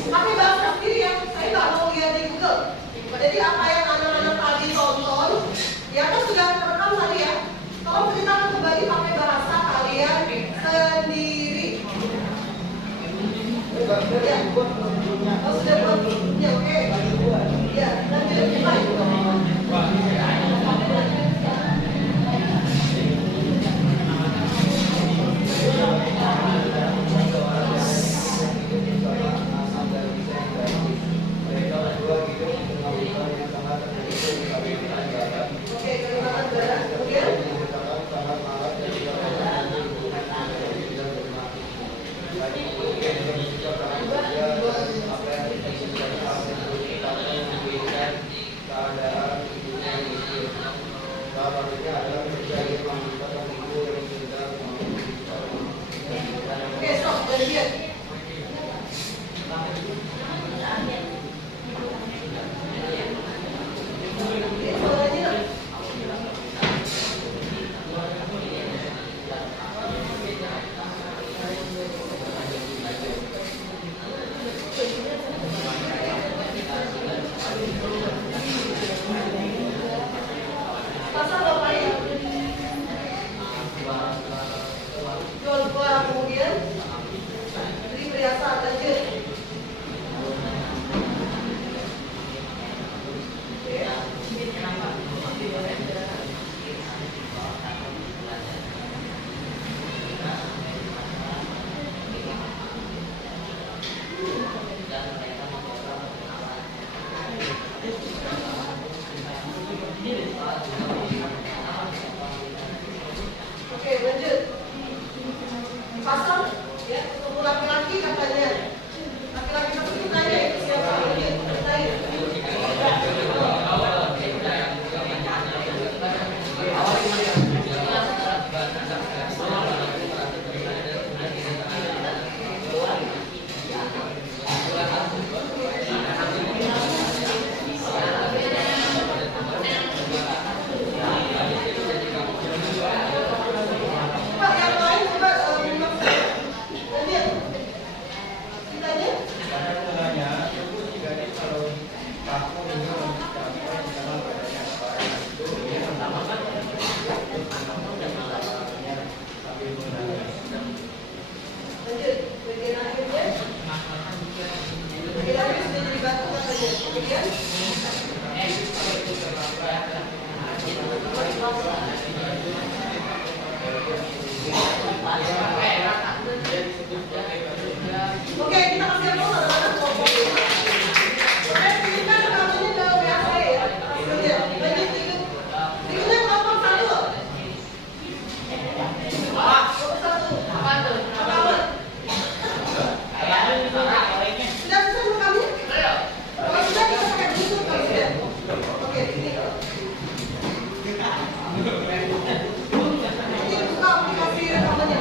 Pakai bahasa sendiri ya, saya nggak mau lihat di Google. Jadi apa yang anak-anak tadi tonton, ya kan sudah terekam tadi ya. Tolong ceritakan kembali pakai bahasa kalian sendiri. Ya, oh, sudah buat ya, oke. Ya, lanjut. Baik. Oke, kalimat berat. Kemudian oke, stop. Kemudian suaranya dong. Pasal apa ya? Jual buah kemudian beli perhiasan lanjut. Oke, lanjut. Pasal ya, ketemu laki-laki katanya. Laki-laki tersebut tanya itu siapa? Lanjut, tanya. Pak, yang lain coba lanjut. Ditanya. Lanjut, bagian akhirnya. Bagian akhir sudah jadi batu katanya. Kemudian oke, kita kasih yang mana? Saya kirimkan rekamannya ke WA saya ya. Lanjut, lanjut. Berikutnya kelompok 1. Kelompok 1. Apa tuh? Rekaman. Sudah bisa merekamnya? Kalau sudah kita pakai Bluetooth kalau sudah. Oke, ini. Nanti buka aplikasi rekamannya.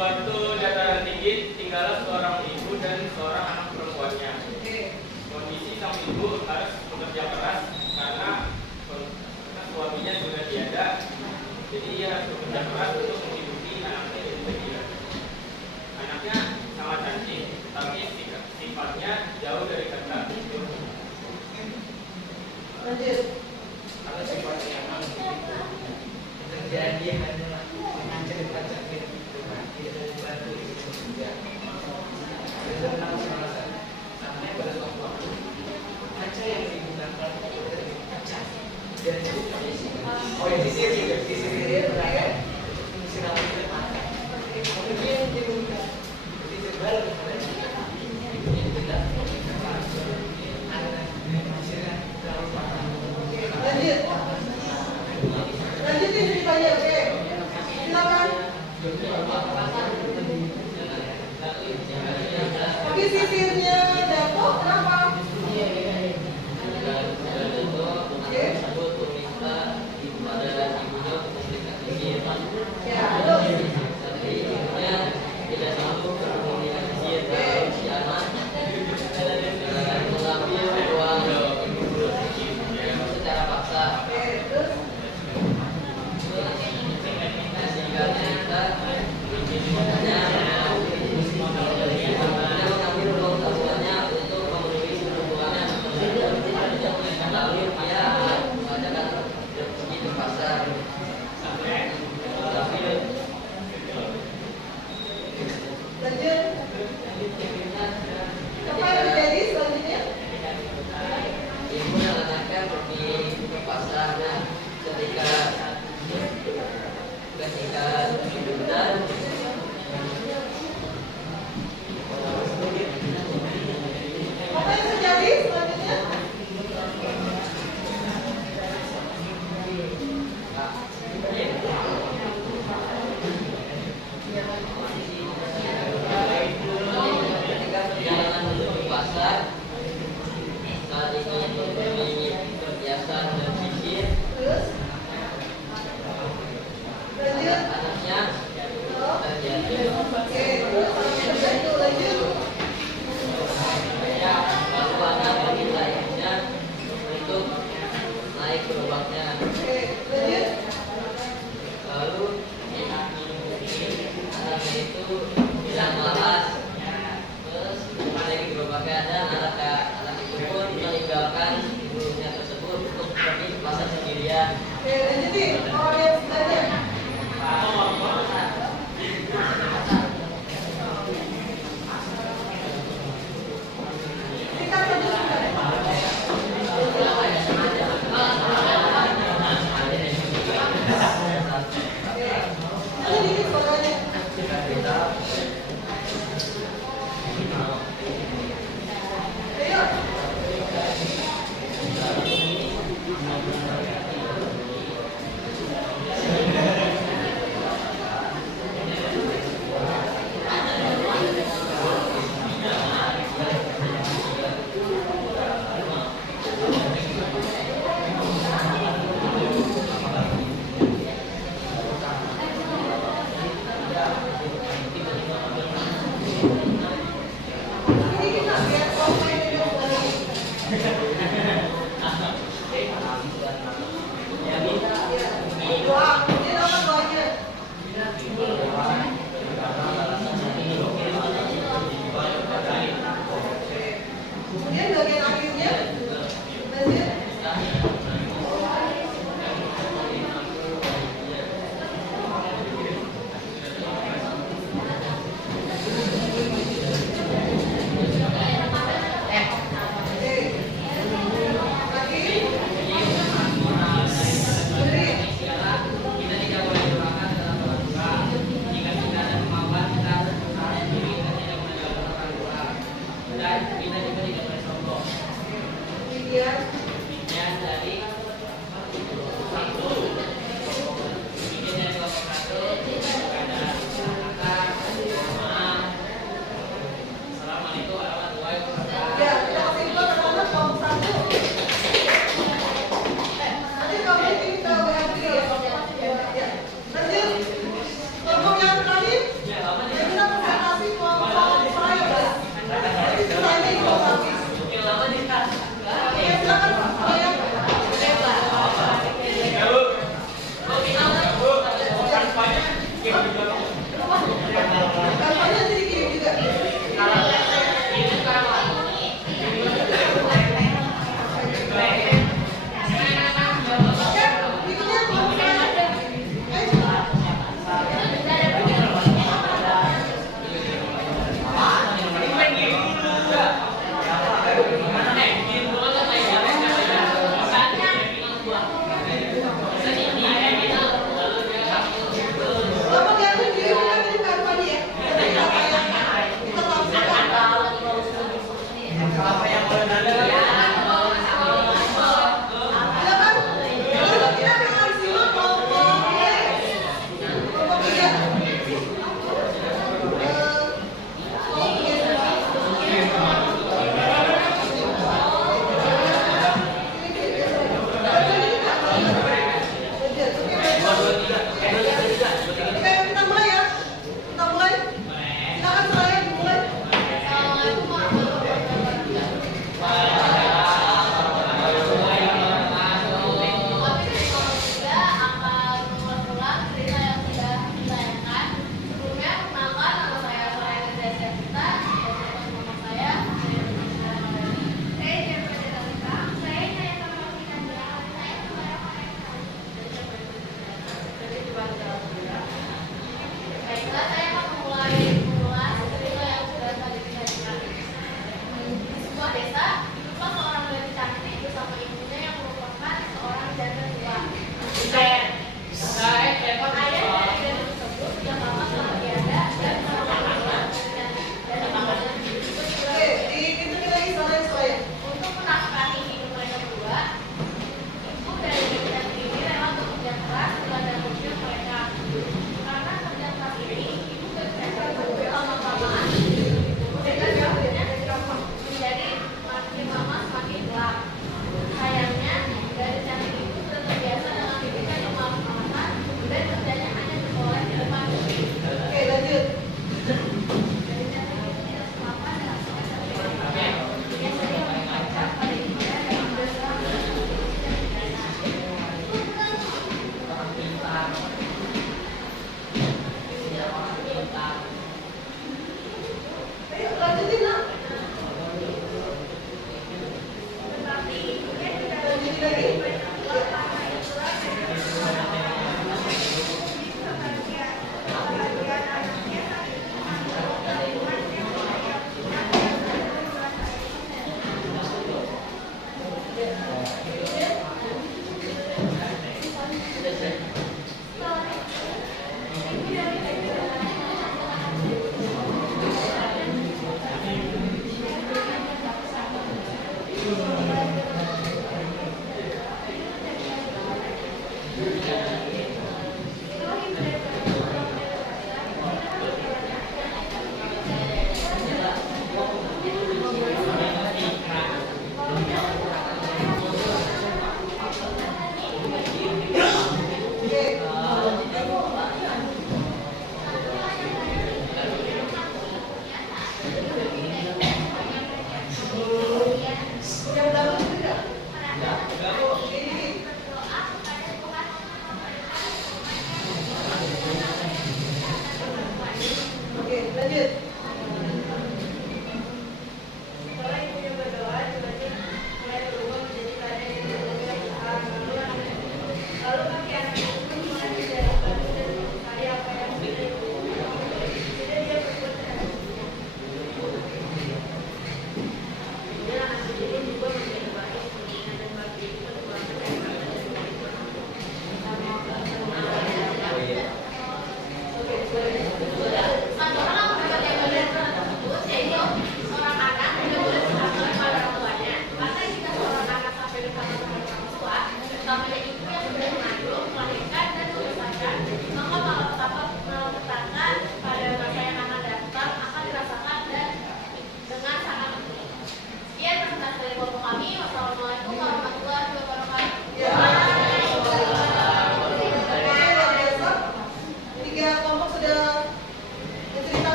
suatu dataran tinggi tinggallah seorang ibu dan seorang anak perempuannya. Kondisi sang ibu harus bekerja keras karena suaminya sudah tiada, jadi ia harus bekerja keras untuk menghidupi anaknya yang tidak. Anaknya sangat cantik, tapi sifatnya jauh dari kata itu. Lanjut. Kalau sifatnya jadi hanyalah mengancam pajak itu tidak ada dibantu di situ juga. Berenang selesai sampai pada suatu waktu kaca yang digunakan dari kaca dan di sini dia berada di sinar itu kemudian dibuka dijebal kepada yang tidak Lanjut. Lanjutin ceritanya, oke? Silakan. Tapi sisirnya jatuh, kenapa? Ya, terus. Oke, terus. Lanjut. Apa yang terjadi selanjutnya? Ibu dan anaknya pergi ke pasar ketika dan Apa yang terjadi selanjutnya? ketika perjalanan menuju pasar saat ini perhiasan dan sisir Terus. Lanjut. anaknya terjadi Oke, terus anaknya terjatuh, lanjut. lalu anak meminta ibunya untuk naik ke lubangnya Oke, lanjut. lalu anaknya itu bilang malas terus naik ke lubangnya dan anak itu pun meninggalkan ibunya tersebut untuk pergi ke pasar sendirian. Oke, lanjutin. Orang yang sebelahnya. Singkat saja sudah. Oke, lanjut ini suaranya. Ayo.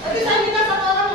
Nanti saya minta satu orang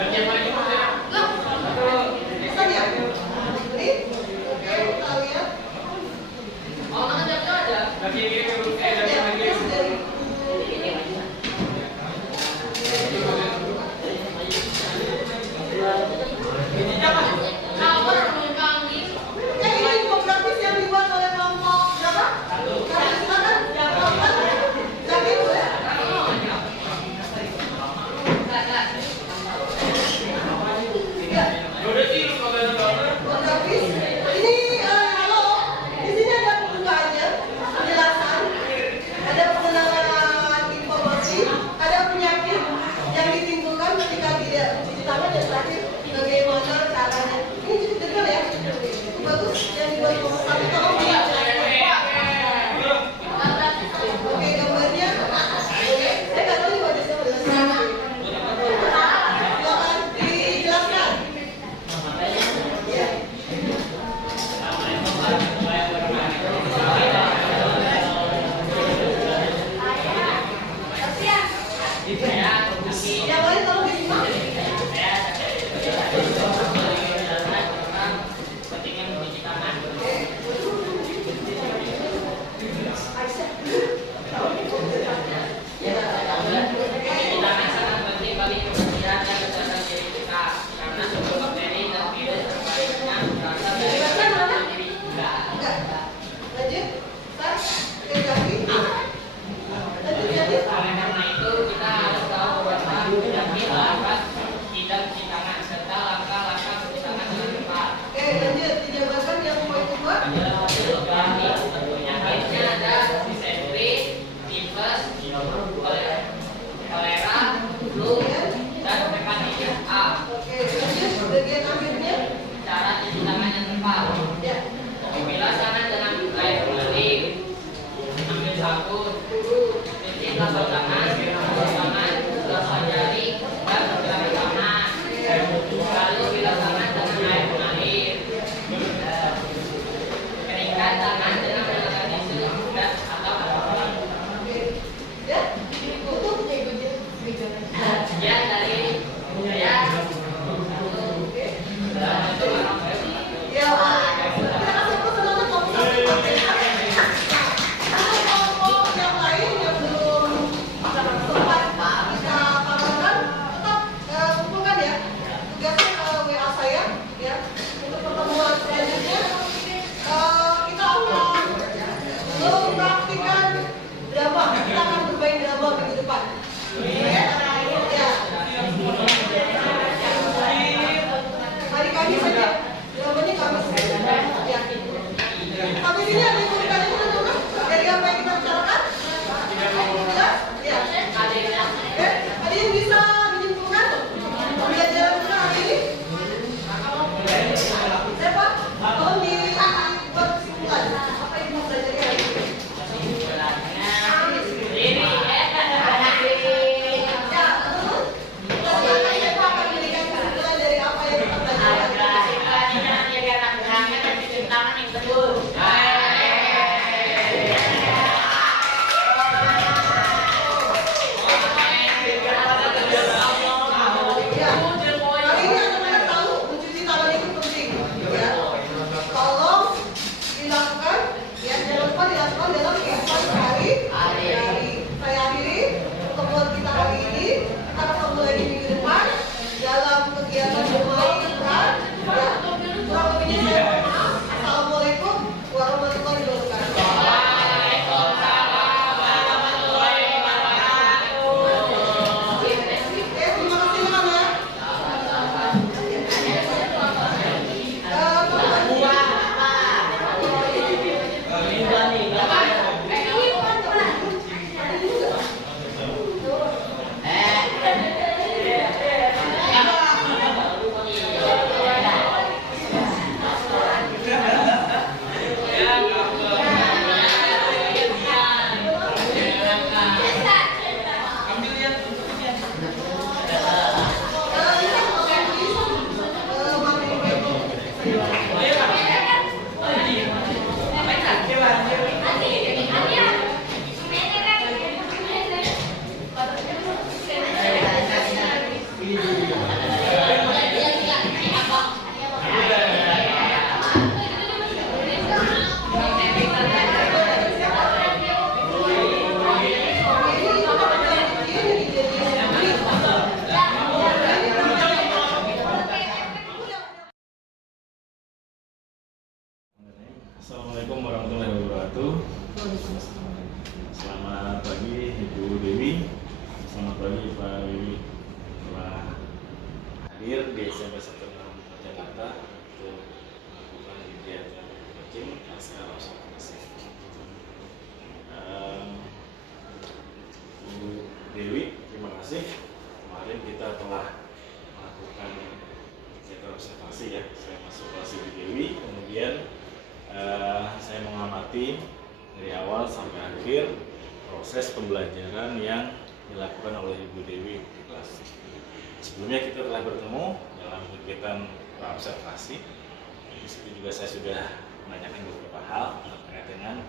Dan yang mana itu maksudnya? Pesan ya? Ini, oke, kita lihat. Oh, tangan jatuh ada. Dan yang kiri ke dan yang kiri. Kalau menumpang di Ini infografis yang dibuat oleh kelompok berapa? Silakan, yang kelompok Zaki boleh. Assalamualaikum warahmatullahi wabarakatuh. Selamat pagi Ibu Dewi. Selamat pagi Pak Wiwi. Telah hadir di SMP 1 Jakarta untuk melakukan kegiatan coaching pasca observasi. Ibu Dewi, terima kasih. Kemarin kita telah melakukan kegiatan observasi ya. Saya masuk kelas Ibu Dewi, kemudian saya mengamati dari awal sampai akhir proses pembelajaran yang dilakukan oleh Ibu Dewi di kelas. Sebelumnya kita telah bertemu dalam kegiatan observasi. Di situ juga saya sudah menanyakan beberapa hal terkait dengan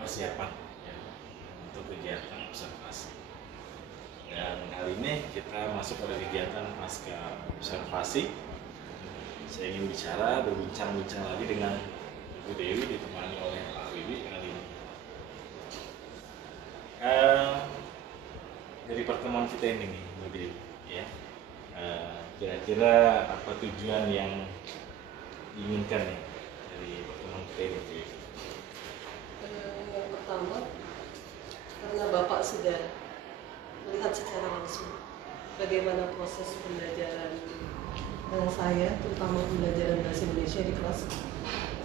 persiapan ya, untuk kegiatan observasi. Dan kali ini kita masuk pada kegiatan pasca observasi. Saya ingin berbincang-bincang lagi dengan Ibu Dewi ditemani oleh Pak Wiwi kali ini. Dari pertemuan kita ini nih, Bu Dewi, ya, kira-kira apa tujuan yang diinginkan nih dari pertemuan kita ini, Bu Dewi? Yang pertama, karena Bapak sudah melihat secara langsung bagaimana proses pembelajaran saya, terutama pembelajaran bahasa Indonesia di kelas.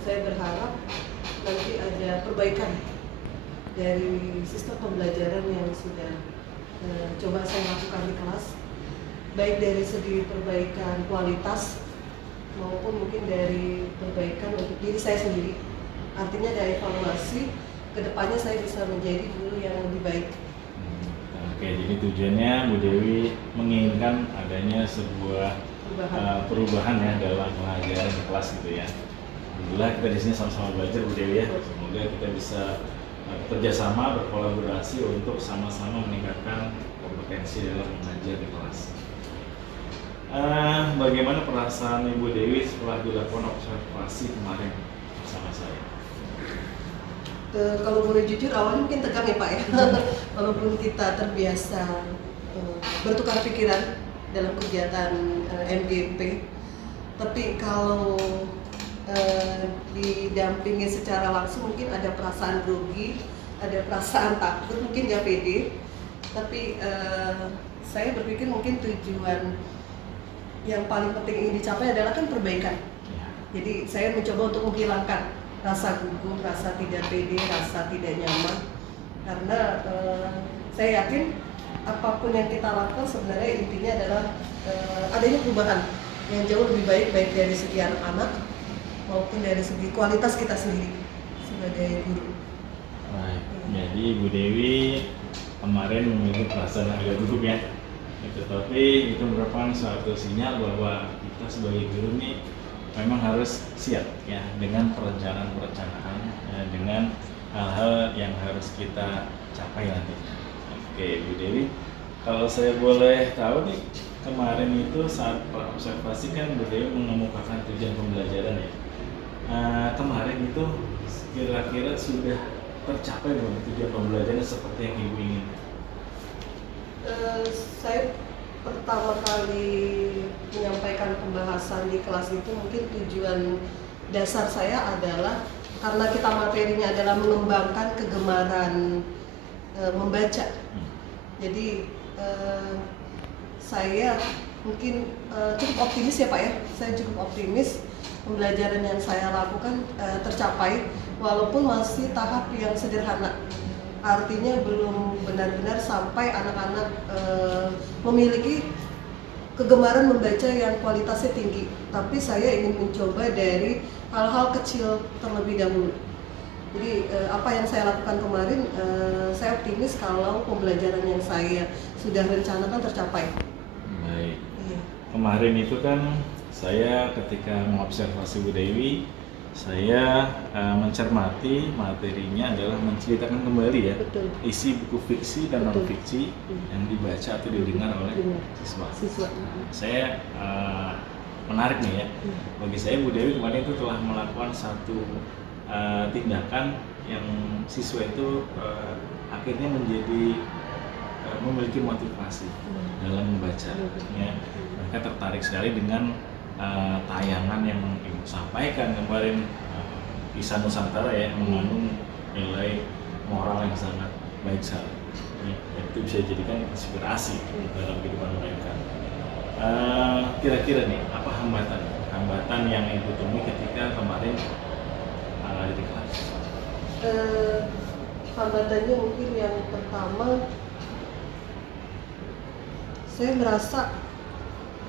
Saya berharap nanti ada perbaikan dari sistem pembelajaran yang sudah coba saya lakukan di kelas, baik dari segi perbaikan kualitas maupun mungkin dari perbaikan untuk diri saya sendiri. Artinya ada evaluasi, kedepannya saya bisa menjadi guru yang lebih baik. Oke, jadi tujuannya Bu Dewi menginginkan adanya sebuah perubahan ya dalam pengajaran di kelas gitu ya. Alhamdulillah kita di sini sama-sama belajar Bu Dewi ya. Semoga kita bisa kerjasama, berkolaborasi untuk sama-sama meningkatkan kompetensi dalam mengajar di kelas. Bagaimana perasaan Ibu Dewi setelah dilakukan observasi kemarin bersama saya? Kalau boleh jujur, awalnya mungkin tegang ya Pak ya. Walaupun kita terbiasa bertukar pikiran dalam kegiatan MGP, tapi kalau didampingi secara langsung mungkin ada perasaan grogi, ada perasaan takut, mungkin nggak pede. Tapi saya berpikir mungkin tujuan yang paling penting ingin dicapai adalah kan perbaikan. Jadi saya mencoba untuk menghilangkan rasa gugup, rasa tidak pede, rasa tidak nyaman. Karena saya yakin apapun yang kita lakukan sebenarnya intinya adalah adanya perubahan yang jauh lebih baik dari segi anak-anak maupun dari segi kualitas kita sendiri sebagai guru. Baik, jadi Ibu Dewi kemarin memiliki perasaan agak gugup ya, tetapi itu merupakan suatu sinyal bahwa kita sebagai guru ini memang harus siap ya dengan perencanaan dengan hal-hal yang harus kita capai nanti. Oke, Bu Dewi, kalau saya boleh tahu nih, kemarin itu saat observasi kan Bu Dewi mengemukakan tujuan pembelajaran ya. Kemarin itu kira-kira sudah tercapai belum tujuan pembelajaran seperti yang Ibu inginkan? Saya pertama kali menyampaikan pembahasan di kelas itu mungkin tujuan dasar saya adalah karena kita materinya adalah mengembangkan kegemaran membaca. Jadi saya mungkin cukup optimis ya Pak ya. Saya cukup optimis pembelajaran yang saya lakukan tercapai walaupun masih tahap yang sederhana. Artinya belum benar-benar sampai anak-anak memiliki kegemaran membaca yang kualitasnya tinggi. Tapi saya ingin mencoba dari hal-hal kecil terlebih dahulu. Jadi apa yang saya lakukan kemarin, saya optimis kalau pembelajaran yang saya sudah rencanakan tercapai. Baik. Iya. Kemarin itu kan saya ketika mengobservasi Bu Dewi, saya mencermati materinya adalah menceritakan kembali ya. Betul. Isi buku fiksi dan non fiksi yang dibaca atau didengar oleh siswa. Saya menarik nih ya. Bagi saya Bu Dewi kemarin itu telah melakukan satu tindakan yang siswa itu akhirnya menjadi memiliki motivasi dalam membaca. Ya. Mereka tertarik sekali dengan tayangan yang Ibu sampaikan kemarin, kisah Nusantara ya, mengandung nilai moral yang sangat baik sekali. Dan itu bisa dijadikan inspirasi dalam kehidupan mereka. Kira-kira nih, apa hambatan yang Ibu temui ketika kemarin ada di kelas? Hambatannya mungkin yang pertama, saya merasa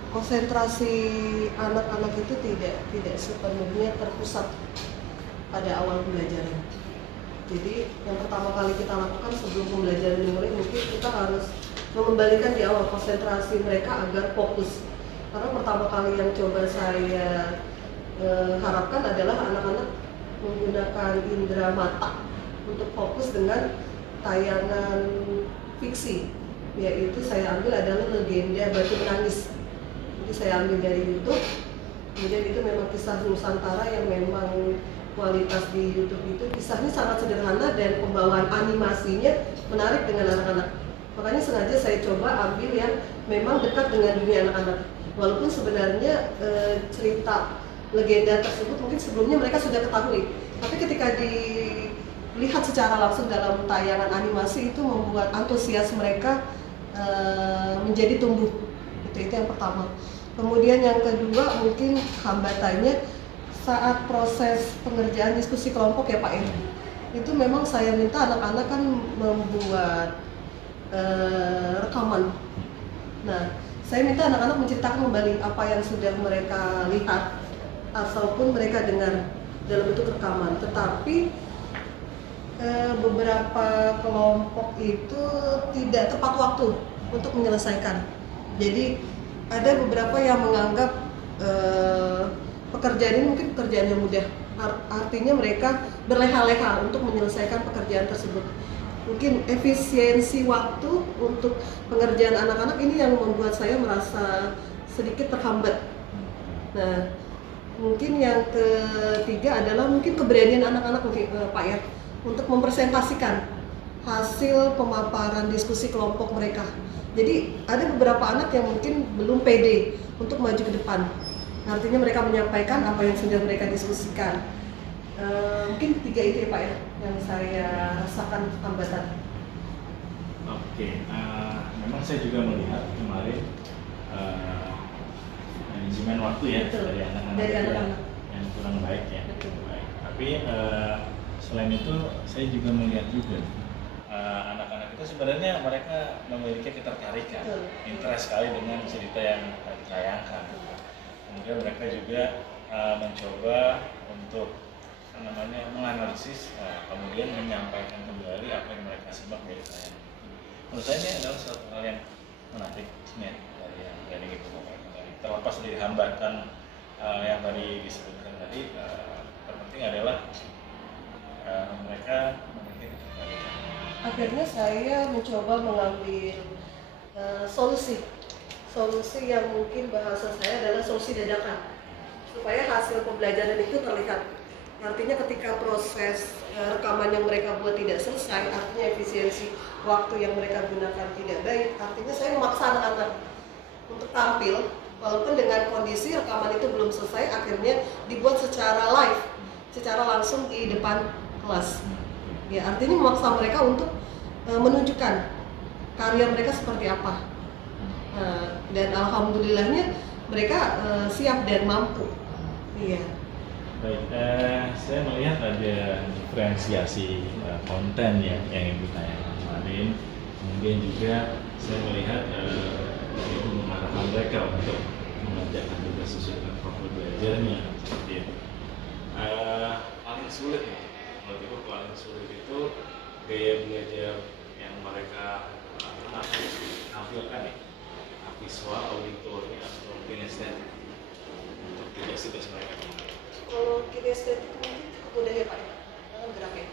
konsentrasi anak-anak itu tidak sepenuhnya terpusat pada awal pembelajaran. Jadi yang pertama kali kita lakukan sebelum pembelajaran dimulai, mungkin kita harus mengembalikan di awal konsentrasi mereka agar fokus. Karena pertama kali yang coba saya harapkan adalah anak-anak menggunakan indera mata untuk fokus dengan tayangan fiksi, yaitu saya ambil adalah legenda Batu Menangis. Jadi saya ambil dari YouTube, kemudian itu memang kisah Nusantara yang memang kualitas di YouTube itu kisahnya sangat sederhana dan pembawaan animasinya menarik dengan anak-anak. Makanya sengaja saya coba ambil yang memang dekat dengan dunia anak-anak. Walaupun sebenarnya cerita legenda tersebut mungkin sebelumnya mereka sudah ketahui, tapi ketika dilihat secara langsung dalam tayangan animasi itu membuat antusias mereka menjadi tumbuh. Itu yang pertama. Kemudian yang kedua mungkin hambatannya saat proses pengerjaan diskusi kelompok ya Pak ya. Itu memang saya minta anak-anak kan membuat rekaman. Nah, saya minta anak-anak menceritakan kembali apa yang sudah mereka lihat ataupun mereka dengar dalam bentuk rekaman. Tetapi beberapa kelompok itu tidak tepat waktu untuk menyelesaikan. Jadi ada beberapa yang menganggap pekerjaan ini mungkin pekerjaan yang mudah. Artinya mereka berleha-leha untuk menyelesaikan pekerjaan tersebut. Mungkin efisiensi waktu untuk pengerjaan anak-anak ini yang membuat saya merasa sedikit terhambat. Nah, mungkin yang ketiga adalah mungkin keberanian anak-anak mungkin Pak ya, untuk mempresentasikan hasil pemaparan diskusi kelompok mereka. Jadi ada beberapa anak yang mungkin belum pede untuk maju ke depan. Artinya mereka menyampaikan apa yang sudah mereka diskusikan. Mungkin 3 itu ya Pak ya, yang saya rasakan hambatan. Oke, memang saya juga melihat kemarin manajemen waktu ya. Betul. Dari anak-anak Dari anak-anak. yang kurang baik ya. Betul. Baik. Tapi selain itu saya juga melihat juga anak-anak itu sebenarnya mereka memiliki ketertarikan, Betul. interest sekali dengan cerita yang ditayangkan. Kemudian mereka juga mencoba untuk menganalisis, kemudian menyampaikan kembali apa yang mereka simak dari tayangan. Menurut saya ini adalah suatu hal yang menarik dari yang Ibu ngomongin tadi. Terlepas dari hambatan yang tadi disebutkan tadi, terpenting adalah mereka memiliki ketertarikan. Akhirnya saya mencoba mengambil solusi yang mungkin bahasa saya adalah solusi dadakan, supaya hasil pembelajaran itu terlihat. Artinya ketika proses rekaman yang mereka buat tidak selesai, artinya efisiensi waktu yang mereka gunakan tidak baik, artinya saya memaksa anak-anak untuk tampil walaupun dengan kondisi rekaman itu belum selesai, akhirnya dibuat secara live, secara langsung di depan kelas. Ya, artinya memaksa mereka untuk menunjukkan karya mereka seperti apa. Dan alhamdulillahnya mereka siap dan mampu. Iya. Baik, saya melihat ada diferensiasi konten ya yang Ibu tayangkan kemarin. Kemudian juga saya melihat Ibu mengarahkan mereka untuk mengerjakan tugas sesuai dengan profil belajarnya seperti itu. Paling sulit ya, menurut Ibu paling sulit itu gaya belajar yang mereka tampilkan ya, visual, auditori, atau kinestetik untuk tugas-tugas mereka. Kalau kinestetik mungkin mudah ya Pak, gerak ya.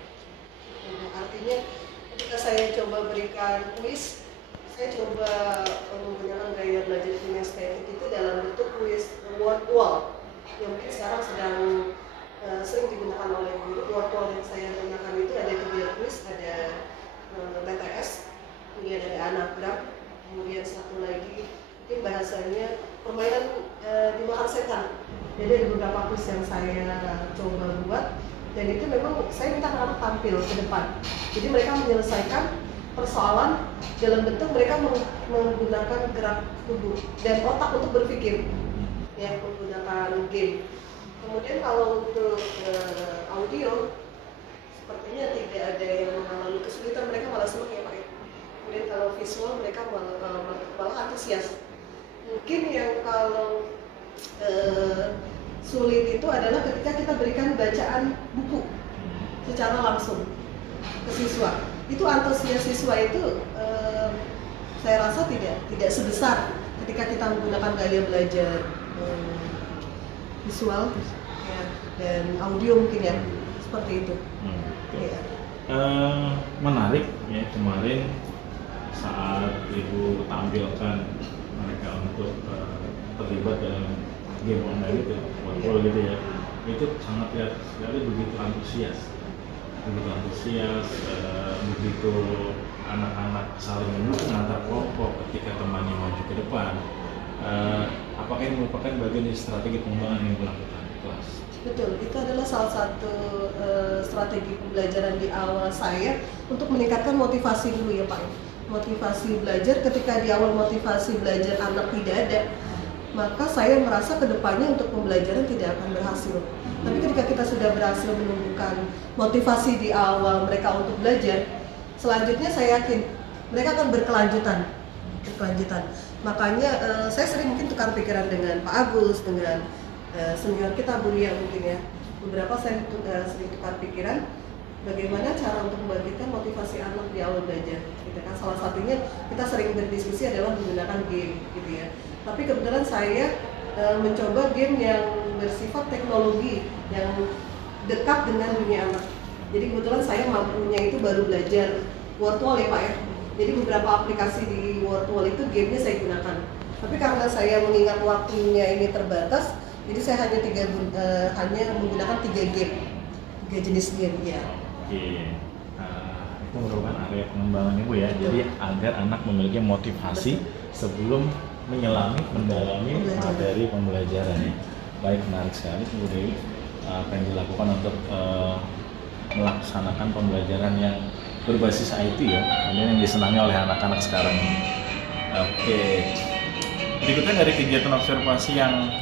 Artinya ketika saya coba berikan kuis, saya coba menggunakan gaya belajar kinestetik itu dalam bentuk kuis word wall yang mungkin sekarang sedang sering digunakan oleh guru. Word wall yang saya gunakan itu ada 3 kuis, ada TTS, kemudian ada anagram, kemudian satu lagi mungkin bahasanya permainan dimakan setan. Jadi ada beberapa kuis yang saya coba buat Dan itu memang saya minta anak-anak tampil ke depan. Jadi mereka menyelesaikan persoalan dalam bentuk mereka menggunakan gerak tubuh dan otak untuk berpikir, ya, menggunakan game. Kemudian kalau untuk audio, sepertinya tidak ada yang mengalami kesulitan, mereka malah senang ya Pak. Kemudian kalau visual mereka malah antusias. Mungkin yang kalau sulit itu adalah ketika kita berikan bacaan buku secara langsung ke siswa. Itu antusias siswa itu saya rasa tidak sebesar ketika kita menggunakan gaya belajar visual ya, dan audio mungkin ya, seperti itu. Ya. Menarik ya, kemarin saat Ibu tampilkan mereka untuk terlibat dalam game online itu, gitu ya, itu sangat lihat sekali begitu antusias, begitu anak-anak saling mendukung antar kelompok ketika temannya maju ke depan. Apakah ini merupakan bagian dari strategi pengembangan yang dilakukan di kelas? Betul, itu adalah salah satu strategi pembelajaran di awal saya untuk meningkatkan motivasi dulu ya Pak. Motivasi belajar, ketika di awal motivasi belajar anak tidak ada, maka saya merasa kedepannya untuk pembelajaran tidak akan berhasil. Tapi ketika kita sudah berhasil menumbuhkan motivasi di awal mereka untuk belajar, selanjutnya saya yakin mereka akan berkelanjutan. Makanya saya sering mungkin tukar pikiran dengan Pak Agus, dengan senior kita Bu Ria mungkin ya. Beberapa saya sering tukar pikiran bagaimana cara untuk membangkitkan motivasi anak di awal belajar. Gitu kan. Salah satunya kita sering berdiskusi adalah menggunakan game gitu ya. Tapi kebetulan saya mencoba game yang bersifat teknologi yang dekat dengan dunia anak. Jadi kebetulan saya mampunya itu baru belajar Wordwall ya Pak ya. Jadi beberapa aplikasi di Wordwall itu gamenya saya gunakan. Tapi karena saya mengingat waktunya ini terbatas, jadi saya hanya menggunakan 3 jenis game ya. Oke. Itu merupakan area pengembangan Ibu ya. Jadi agar anak memiliki motivasi sebelum mendalami materi pembelajaran ya. Baik, menarik sekali Bu Dewi. Apa yang dilakukan untuk melaksanakan pembelajaran yang berbasis IT ya, kemudian yang disenangi oleh anak-anak sekarang ini. Oke. Berikutnya dari kegiatan observasi yang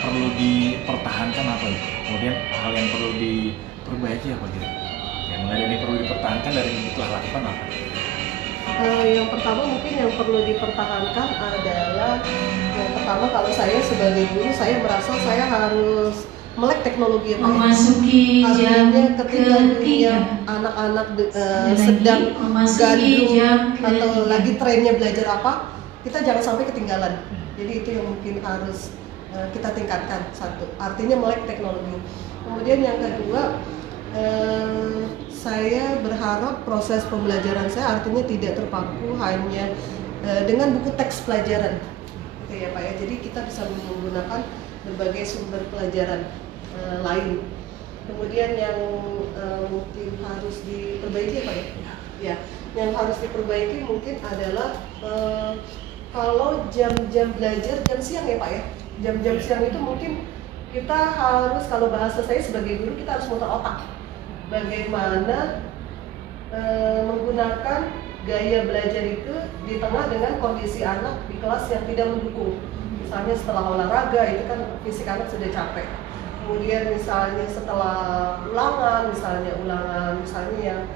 perlu dipertahankan apa ya? Kemudian hal yang perlu diperbaiki apa gitu? Yang mulai dari perlu dipertahankan dari yang telah lakukan apa? Yang pertama mungkin yang perlu dipertahankan adalah yang pertama, kalau saya sebagai guru saya merasa saya harus melek teknologi ya Pak. Memasuki jam artinya ketika dunia anak-anak sedang gandrung atau lagi trennya belajar apa, kita jangan sampai ketinggalan. Jadi itu yang mungkin harus kita tingkatkan, satu, artinya melek teknologi. Kemudian yang kedua, saya berharap proses pembelajaran saya artinya tidak terpaku hanya dengan buku teks pelajaran, gitu ya Pak ya. Jadi kita bisa menggunakan berbagai sumber pelajaran lain. Kemudian yang mungkin harus diperbaiki Pak ya? Ya, yang harus diperbaiki mungkin adalah kalau jam-jam belajar jam siang ya Pak ya. Jam-jam siang itu mungkin kita harus, kalau bahasa saya sebagai guru, kita harus muter otak. Bagaimana menggunakan gaya belajar itu di tengah dengan kondisi anak di kelas yang tidak mendukung. Misalnya setelah olahraga itu kan fisik anak sudah capek. Kemudian misalnya setelah ulangan misalnya yang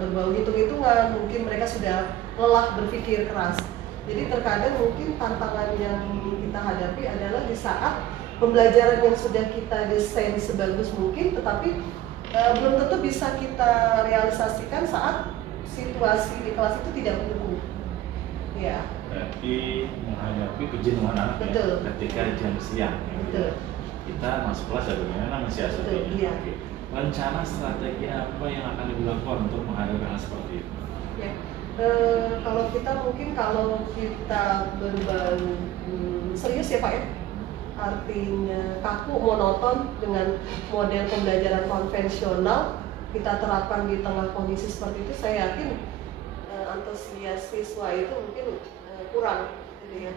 berbau hitung-hitungan, mungkin mereka sudah lelah berpikir keras. Jadi terkadang mungkin tantangan yang kita hadapi adalah di saat pembelajaran yang sudah kita desain sebagus mungkin, tetapi belum tentu bisa kita realisasikan saat situasi di kelas itu tidak mendukung. Ya. Berarti menghadapi kejenuhan anak ya, ketika jam siang. Betul. Kita masuk kelas bagaimana mensiasatinya. Iya. Rencana strategi apa yang akan dilakukan untuk menghadapi hal seperti itu? Ya. Kalau kita baru serius ya Pak ya, artinya kaku monoton dengan model pembelajaran konvensional kita terapkan di tengah kondisi seperti itu, saya yakin antusias siswa itu mungkin kurang gitu ya.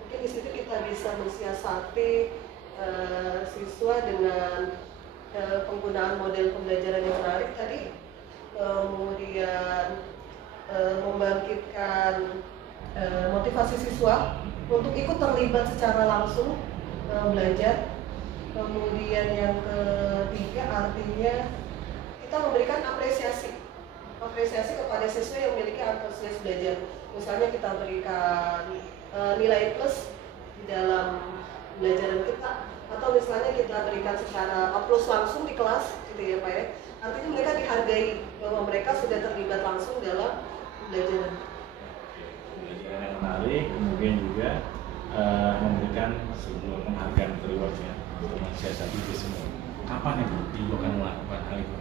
Mungkin di situ kita bisa mensiasati siswa dengan penggunaan model pembelajaran yang menarik tadi, kemudian membangkitkan motivasi siswa untuk ikut terlibat secara langsung belajar. Kemudian yang ketiga artinya kita memberikan apresiasi kepada siswa yang memiliki antusias belajar. Misalnya kita berikan nilai plus di dalam pembelajaran kita, atau misalnya kita berikan secara aplaus langsung di kelas, gitu ya Pak ya. Artinya mereka dihargai bahwa mereka sudah terlibat langsung dalam pembelajaran. Pembelajaran yang menarik, kemudian juga memberikan sebuah penghargaan reward ya untuk mensiasati itu semua. Kapan Ibu akan melakukan hal itu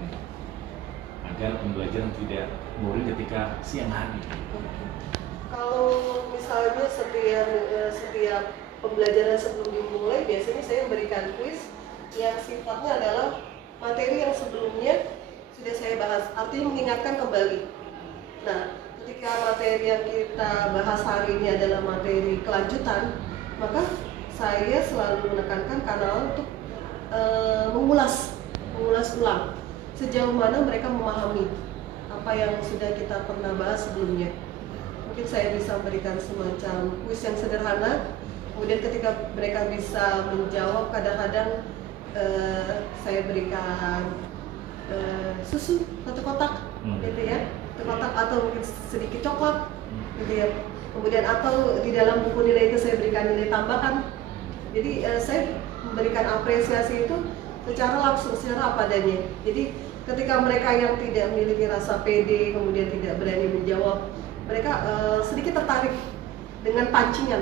agar pembelajaran tidak boring ketika siang hari? Kalau misalnya setiap pembelajaran sebelum dimulai, biasanya saya memberikan kuis yang sifatnya adalah materi yang sebelumnya sudah saya bahas, artinya mengingatkan kembali. Nah, ketika materi yang kita bahas hari ini adalah materi kelanjutan, maka saya selalu menekankan kanal untuk mengulas ulang sejauh mana mereka memahami apa yang sudah kita pernah bahas sebelumnya. Mungkin saya bisa memberikan semacam kuis yang sederhana, kemudian ketika mereka bisa menjawab, kadang-kadang saya berikan susu satu kotak, gitu ya, satu kotak, atau mungkin sedikit coklat, gitu ya. Kemudian atau di dalam buku nilai itu saya berikan nilai tambahan. Jadi saya memberikan apresiasi itu secara langsung, secara apa adanya. Jadi ketika mereka yang tidak memiliki rasa pede, kemudian tidak berani menjawab, mereka sedikit tertarik dengan pancingan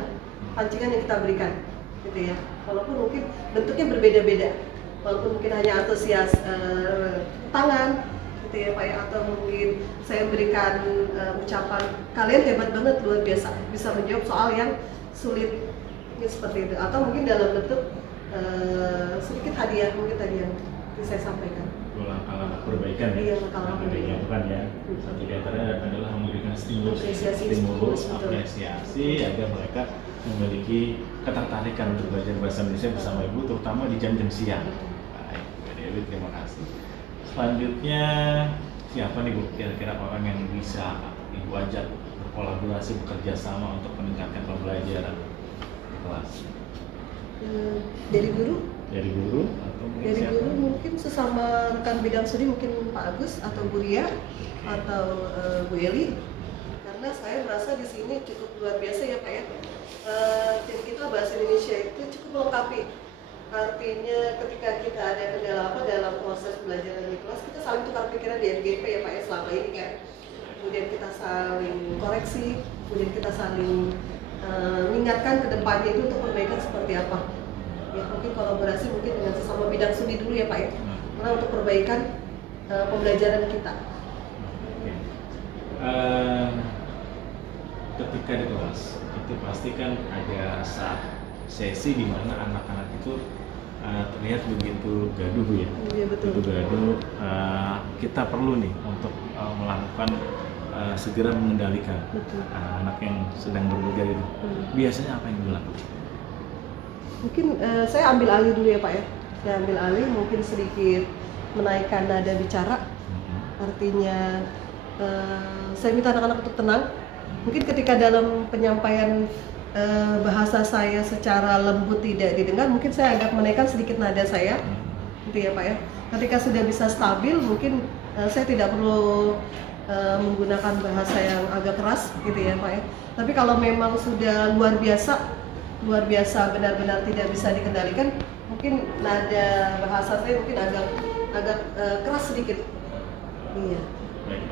yang kita berikan, gitu ya. Walaupun mungkin bentuknya berbeda-beda, walaupun mungkin hanya antusias tangan, gitu ya Pak ya, atau mungkin saya berikan ucapan kalian hebat banget, luar biasa, bisa menjawab soal yang sulit, ya, seperti itu, atau mungkin dalam bentuk sedikit hadiah, mungkin tadi yang saya sampaikan. Langkah-langkah perbaikan ya. Iya, langkah-langkah perbaikan. Bukan ya. Satu di antaranya adalah memberikan stimulus apresiasi agar mereka memiliki ketertarikan untuk belajar bahasa Indonesia bersama Ibu, terutama di jam-jam siang. Baik, Bu Dewi, terima kasih. Selanjutnya siapa nih Bu kira-kira orang yang bisa Ibu ajak berkolaborasi, bekerja sama untuk meningkatkan pembelajaran di kelas? Dari guru? Dari guru atau mungkin Dari siapa? guru mungkin sesama rekan bidang studi, mungkin Pak Agus atau Bu Ria atau Bu Eli, karena saya merasa di sini cukup luar biasa ya Pak ya. Tim kita bahasa Indonesia itu cukup melengkapi. Artinya ketika kita ada kendala apa dalam proses pembelajaran di kelas, kita saling tukar pikiran di FGP ya Pak ya selama ini kan. Kemudian kita saling koreksi, kemudian kita saling mengingatkan ke depannya itu untuk perbaikan seperti apa. Ya mungkin kolaborasi mungkin dengan sesama bidang studi dulu ya Pak ya, karena untuk perbaikan pembelajaran kita. Ketika di kelas itu pasti kan ada saat sesi di mana anak-anak itu terlihat begitu gaduh ya. Iya betul. Begitu gaduh, kita perlu nih untuk melakukan segera mengendalikan anak-anak yang sedang berbeda itu. Biasanya apa yang dilakukan? Mungkin saya ambil alih dulu ya Pak ya. Saya ambil alih, mungkin sedikit menaikkan nada bicara. Artinya saya minta anak-anak untuk tenang. Mungkin ketika dalam penyampaian bahasa saya secara lembut tidak didengar, mungkin saya agak menaikkan sedikit nada saya, gitu ya Pak ya. Ketika sudah bisa stabil, mungkin saya tidak perlu menggunakan bahasa yang agak keras, gitu ya Pak ya. Tapi kalau memang sudah luar biasa benar-benar tidak bisa dikendalikan, mungkin nada bahasa saya mungkin agak keras sedikit. Iya. Baik,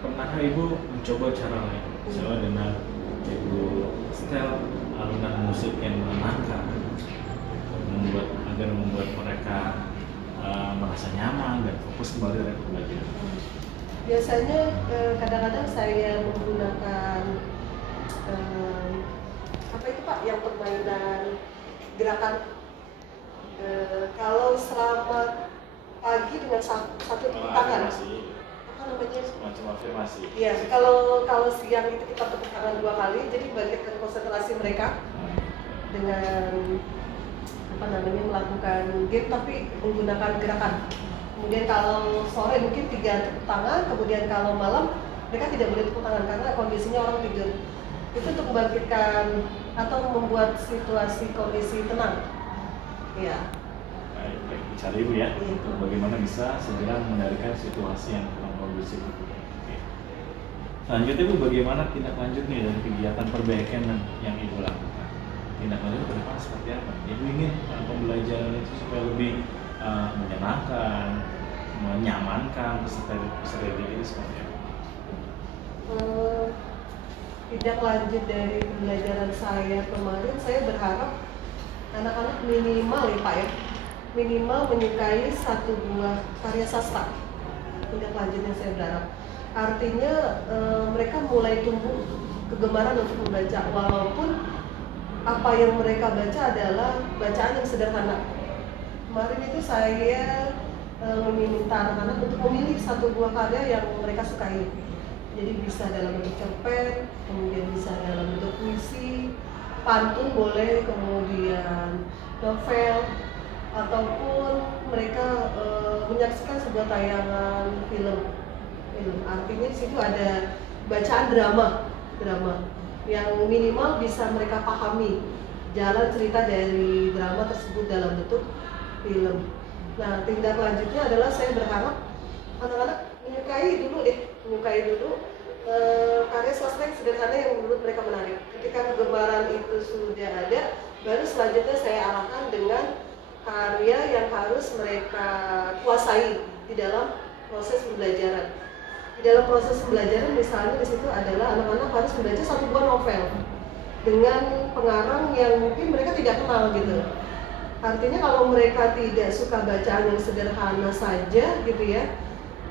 pernahkah Ibu mencoba cara lain, misalnya dengan Ibu setel alunan musik yang menenangkan, agar membuat mereka merasa nyaman dan fokus kembali dengan pembelajaran? Biasanya kadang-kadang saya menggunakan apa itu Pak, yang permainan gerakan. Kalau selama pagi dengan satu tepuk tangan, apa namanya? Semacam afirmasi. Iya, kalau siang itu kita tepuk tangan 2 kali, jadi bangkitkan konsentrasi mereka dengan melakukan game tapi menggunakan gerakan. Kemudian kalau sore mungkin 3 tepuk tangan, kemudian kalau malam mereka tidak boleh tepuk tangan karena kondisinya orang tidur. Itu untuk membangkitkan atau membuat situasi kondisi tenang. Ya. Baik, bicara Ibu ya. Bagaimana bisa segera mengendalikan situasi yang kurang kondusif. Oke. Selanjutnya Ibu, bagaimana tindak lanjut nih dari kegiatan perbaikan yang Ibu lakukan? Tindak lanjut ke depan seperti apa? Ibu ingin pembelajaran itu supaya lebih menyenangkan, menyamankan peserta didik ini seperti apa? Tindak lanjut dari pembelajaran saya kemarin, saya berharap anak-anak minimal ya Pak ya, minimal menyukai 1 buah karya sastra. Tindak lanjut yang saya berharap. Artinya mereka mulai tumbuh kegemaran untuk membaca, walaupun apa yang mereka baca adalah bacaan yang sederhana. Kemarin itu saya meminta anak-anak untuk memilih 1 buah karya yang mereka sukai. Jadi bisa dalam bentuk cerpen, kemudian bisa dalam bentuk puisi, pantun boleh, kemudian novel, ataupun mereka menyaksikan sebuah tayangan film. Artinya di situ ada bacaan drama yang minimal bisa mereka pahami jalan cerita dari drama tersebut dalam bentuk film. Nah, tindak lanjutnya adalah saya berharap anak-anak menyukai dulu karya sastra yang sederhana yang menurut mereka menarik. Ketika kegemaran itu sudah ada, baru selanjutnya saya arahkan dengan karya yang harus mereka kuasai di dalam proses pembelajaran. Di dalam proses pembelajaran misalnya di situ adalah anak-anak harus membaca 1 buah novel dengan pengarang yang mungkin mereka tidak kenal gitu. Artinya kalau mereka tidak suka bacaan yang sederhana saja gitu ya,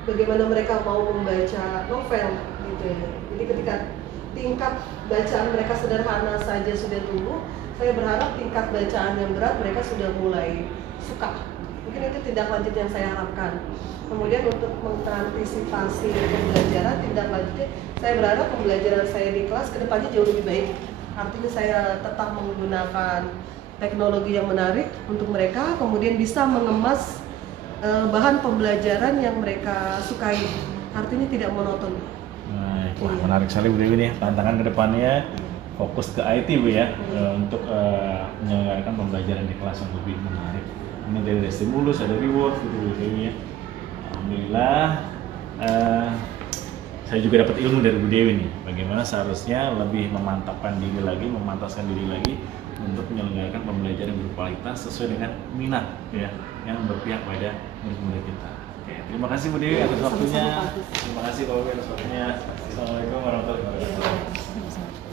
bagaimana mereka mau membaca novel gitu ya. Jadi ketika tingkat bacaan mereka sederhana saja sudah tumbuh, saya berharap tingkat bacaan yang berat mereka sudah mulai suka. Mungkin itu tindak lanjut yang saya harapkan. Kemudian untuk mengantisipasi pembelajaran, tindak lanjutnya saya berharap pembelajaran saya di kelas kedepannya jauh lebih baik. Artinya saya tetap menggunakan teknologi yang menarik untuk mereka, kemudian bisa mengemas bahan pembelajaran yang mereka sukai. Artinya tidak monoton. Wah, menarik sekali Bu Dewi nih. Tantangan kedepannya fokus ke IT Bu ya, untuk menyelenggarakan pembelajaran di kelas yang lebih menarik. Ini dari stimulus, ada reward gitu Bu Dewi ya. Alhamdulillah, saya juga dapat ilmu dari Bu Dewi nih. Bagaimana seharusnya lebih memantapkan diri lagi, memantaskan diri lagi untuk menyelenggarakan pembelajaran yang berkualitas sesuai dengan minat ya, yang berpihak pada murid-murid kita. Oke, terima kasih Bu Dewi atas waktunya. Terima kasih Pak Dewi atas waktunya. Assalamualaikum warahmatullahi wabarakatuh.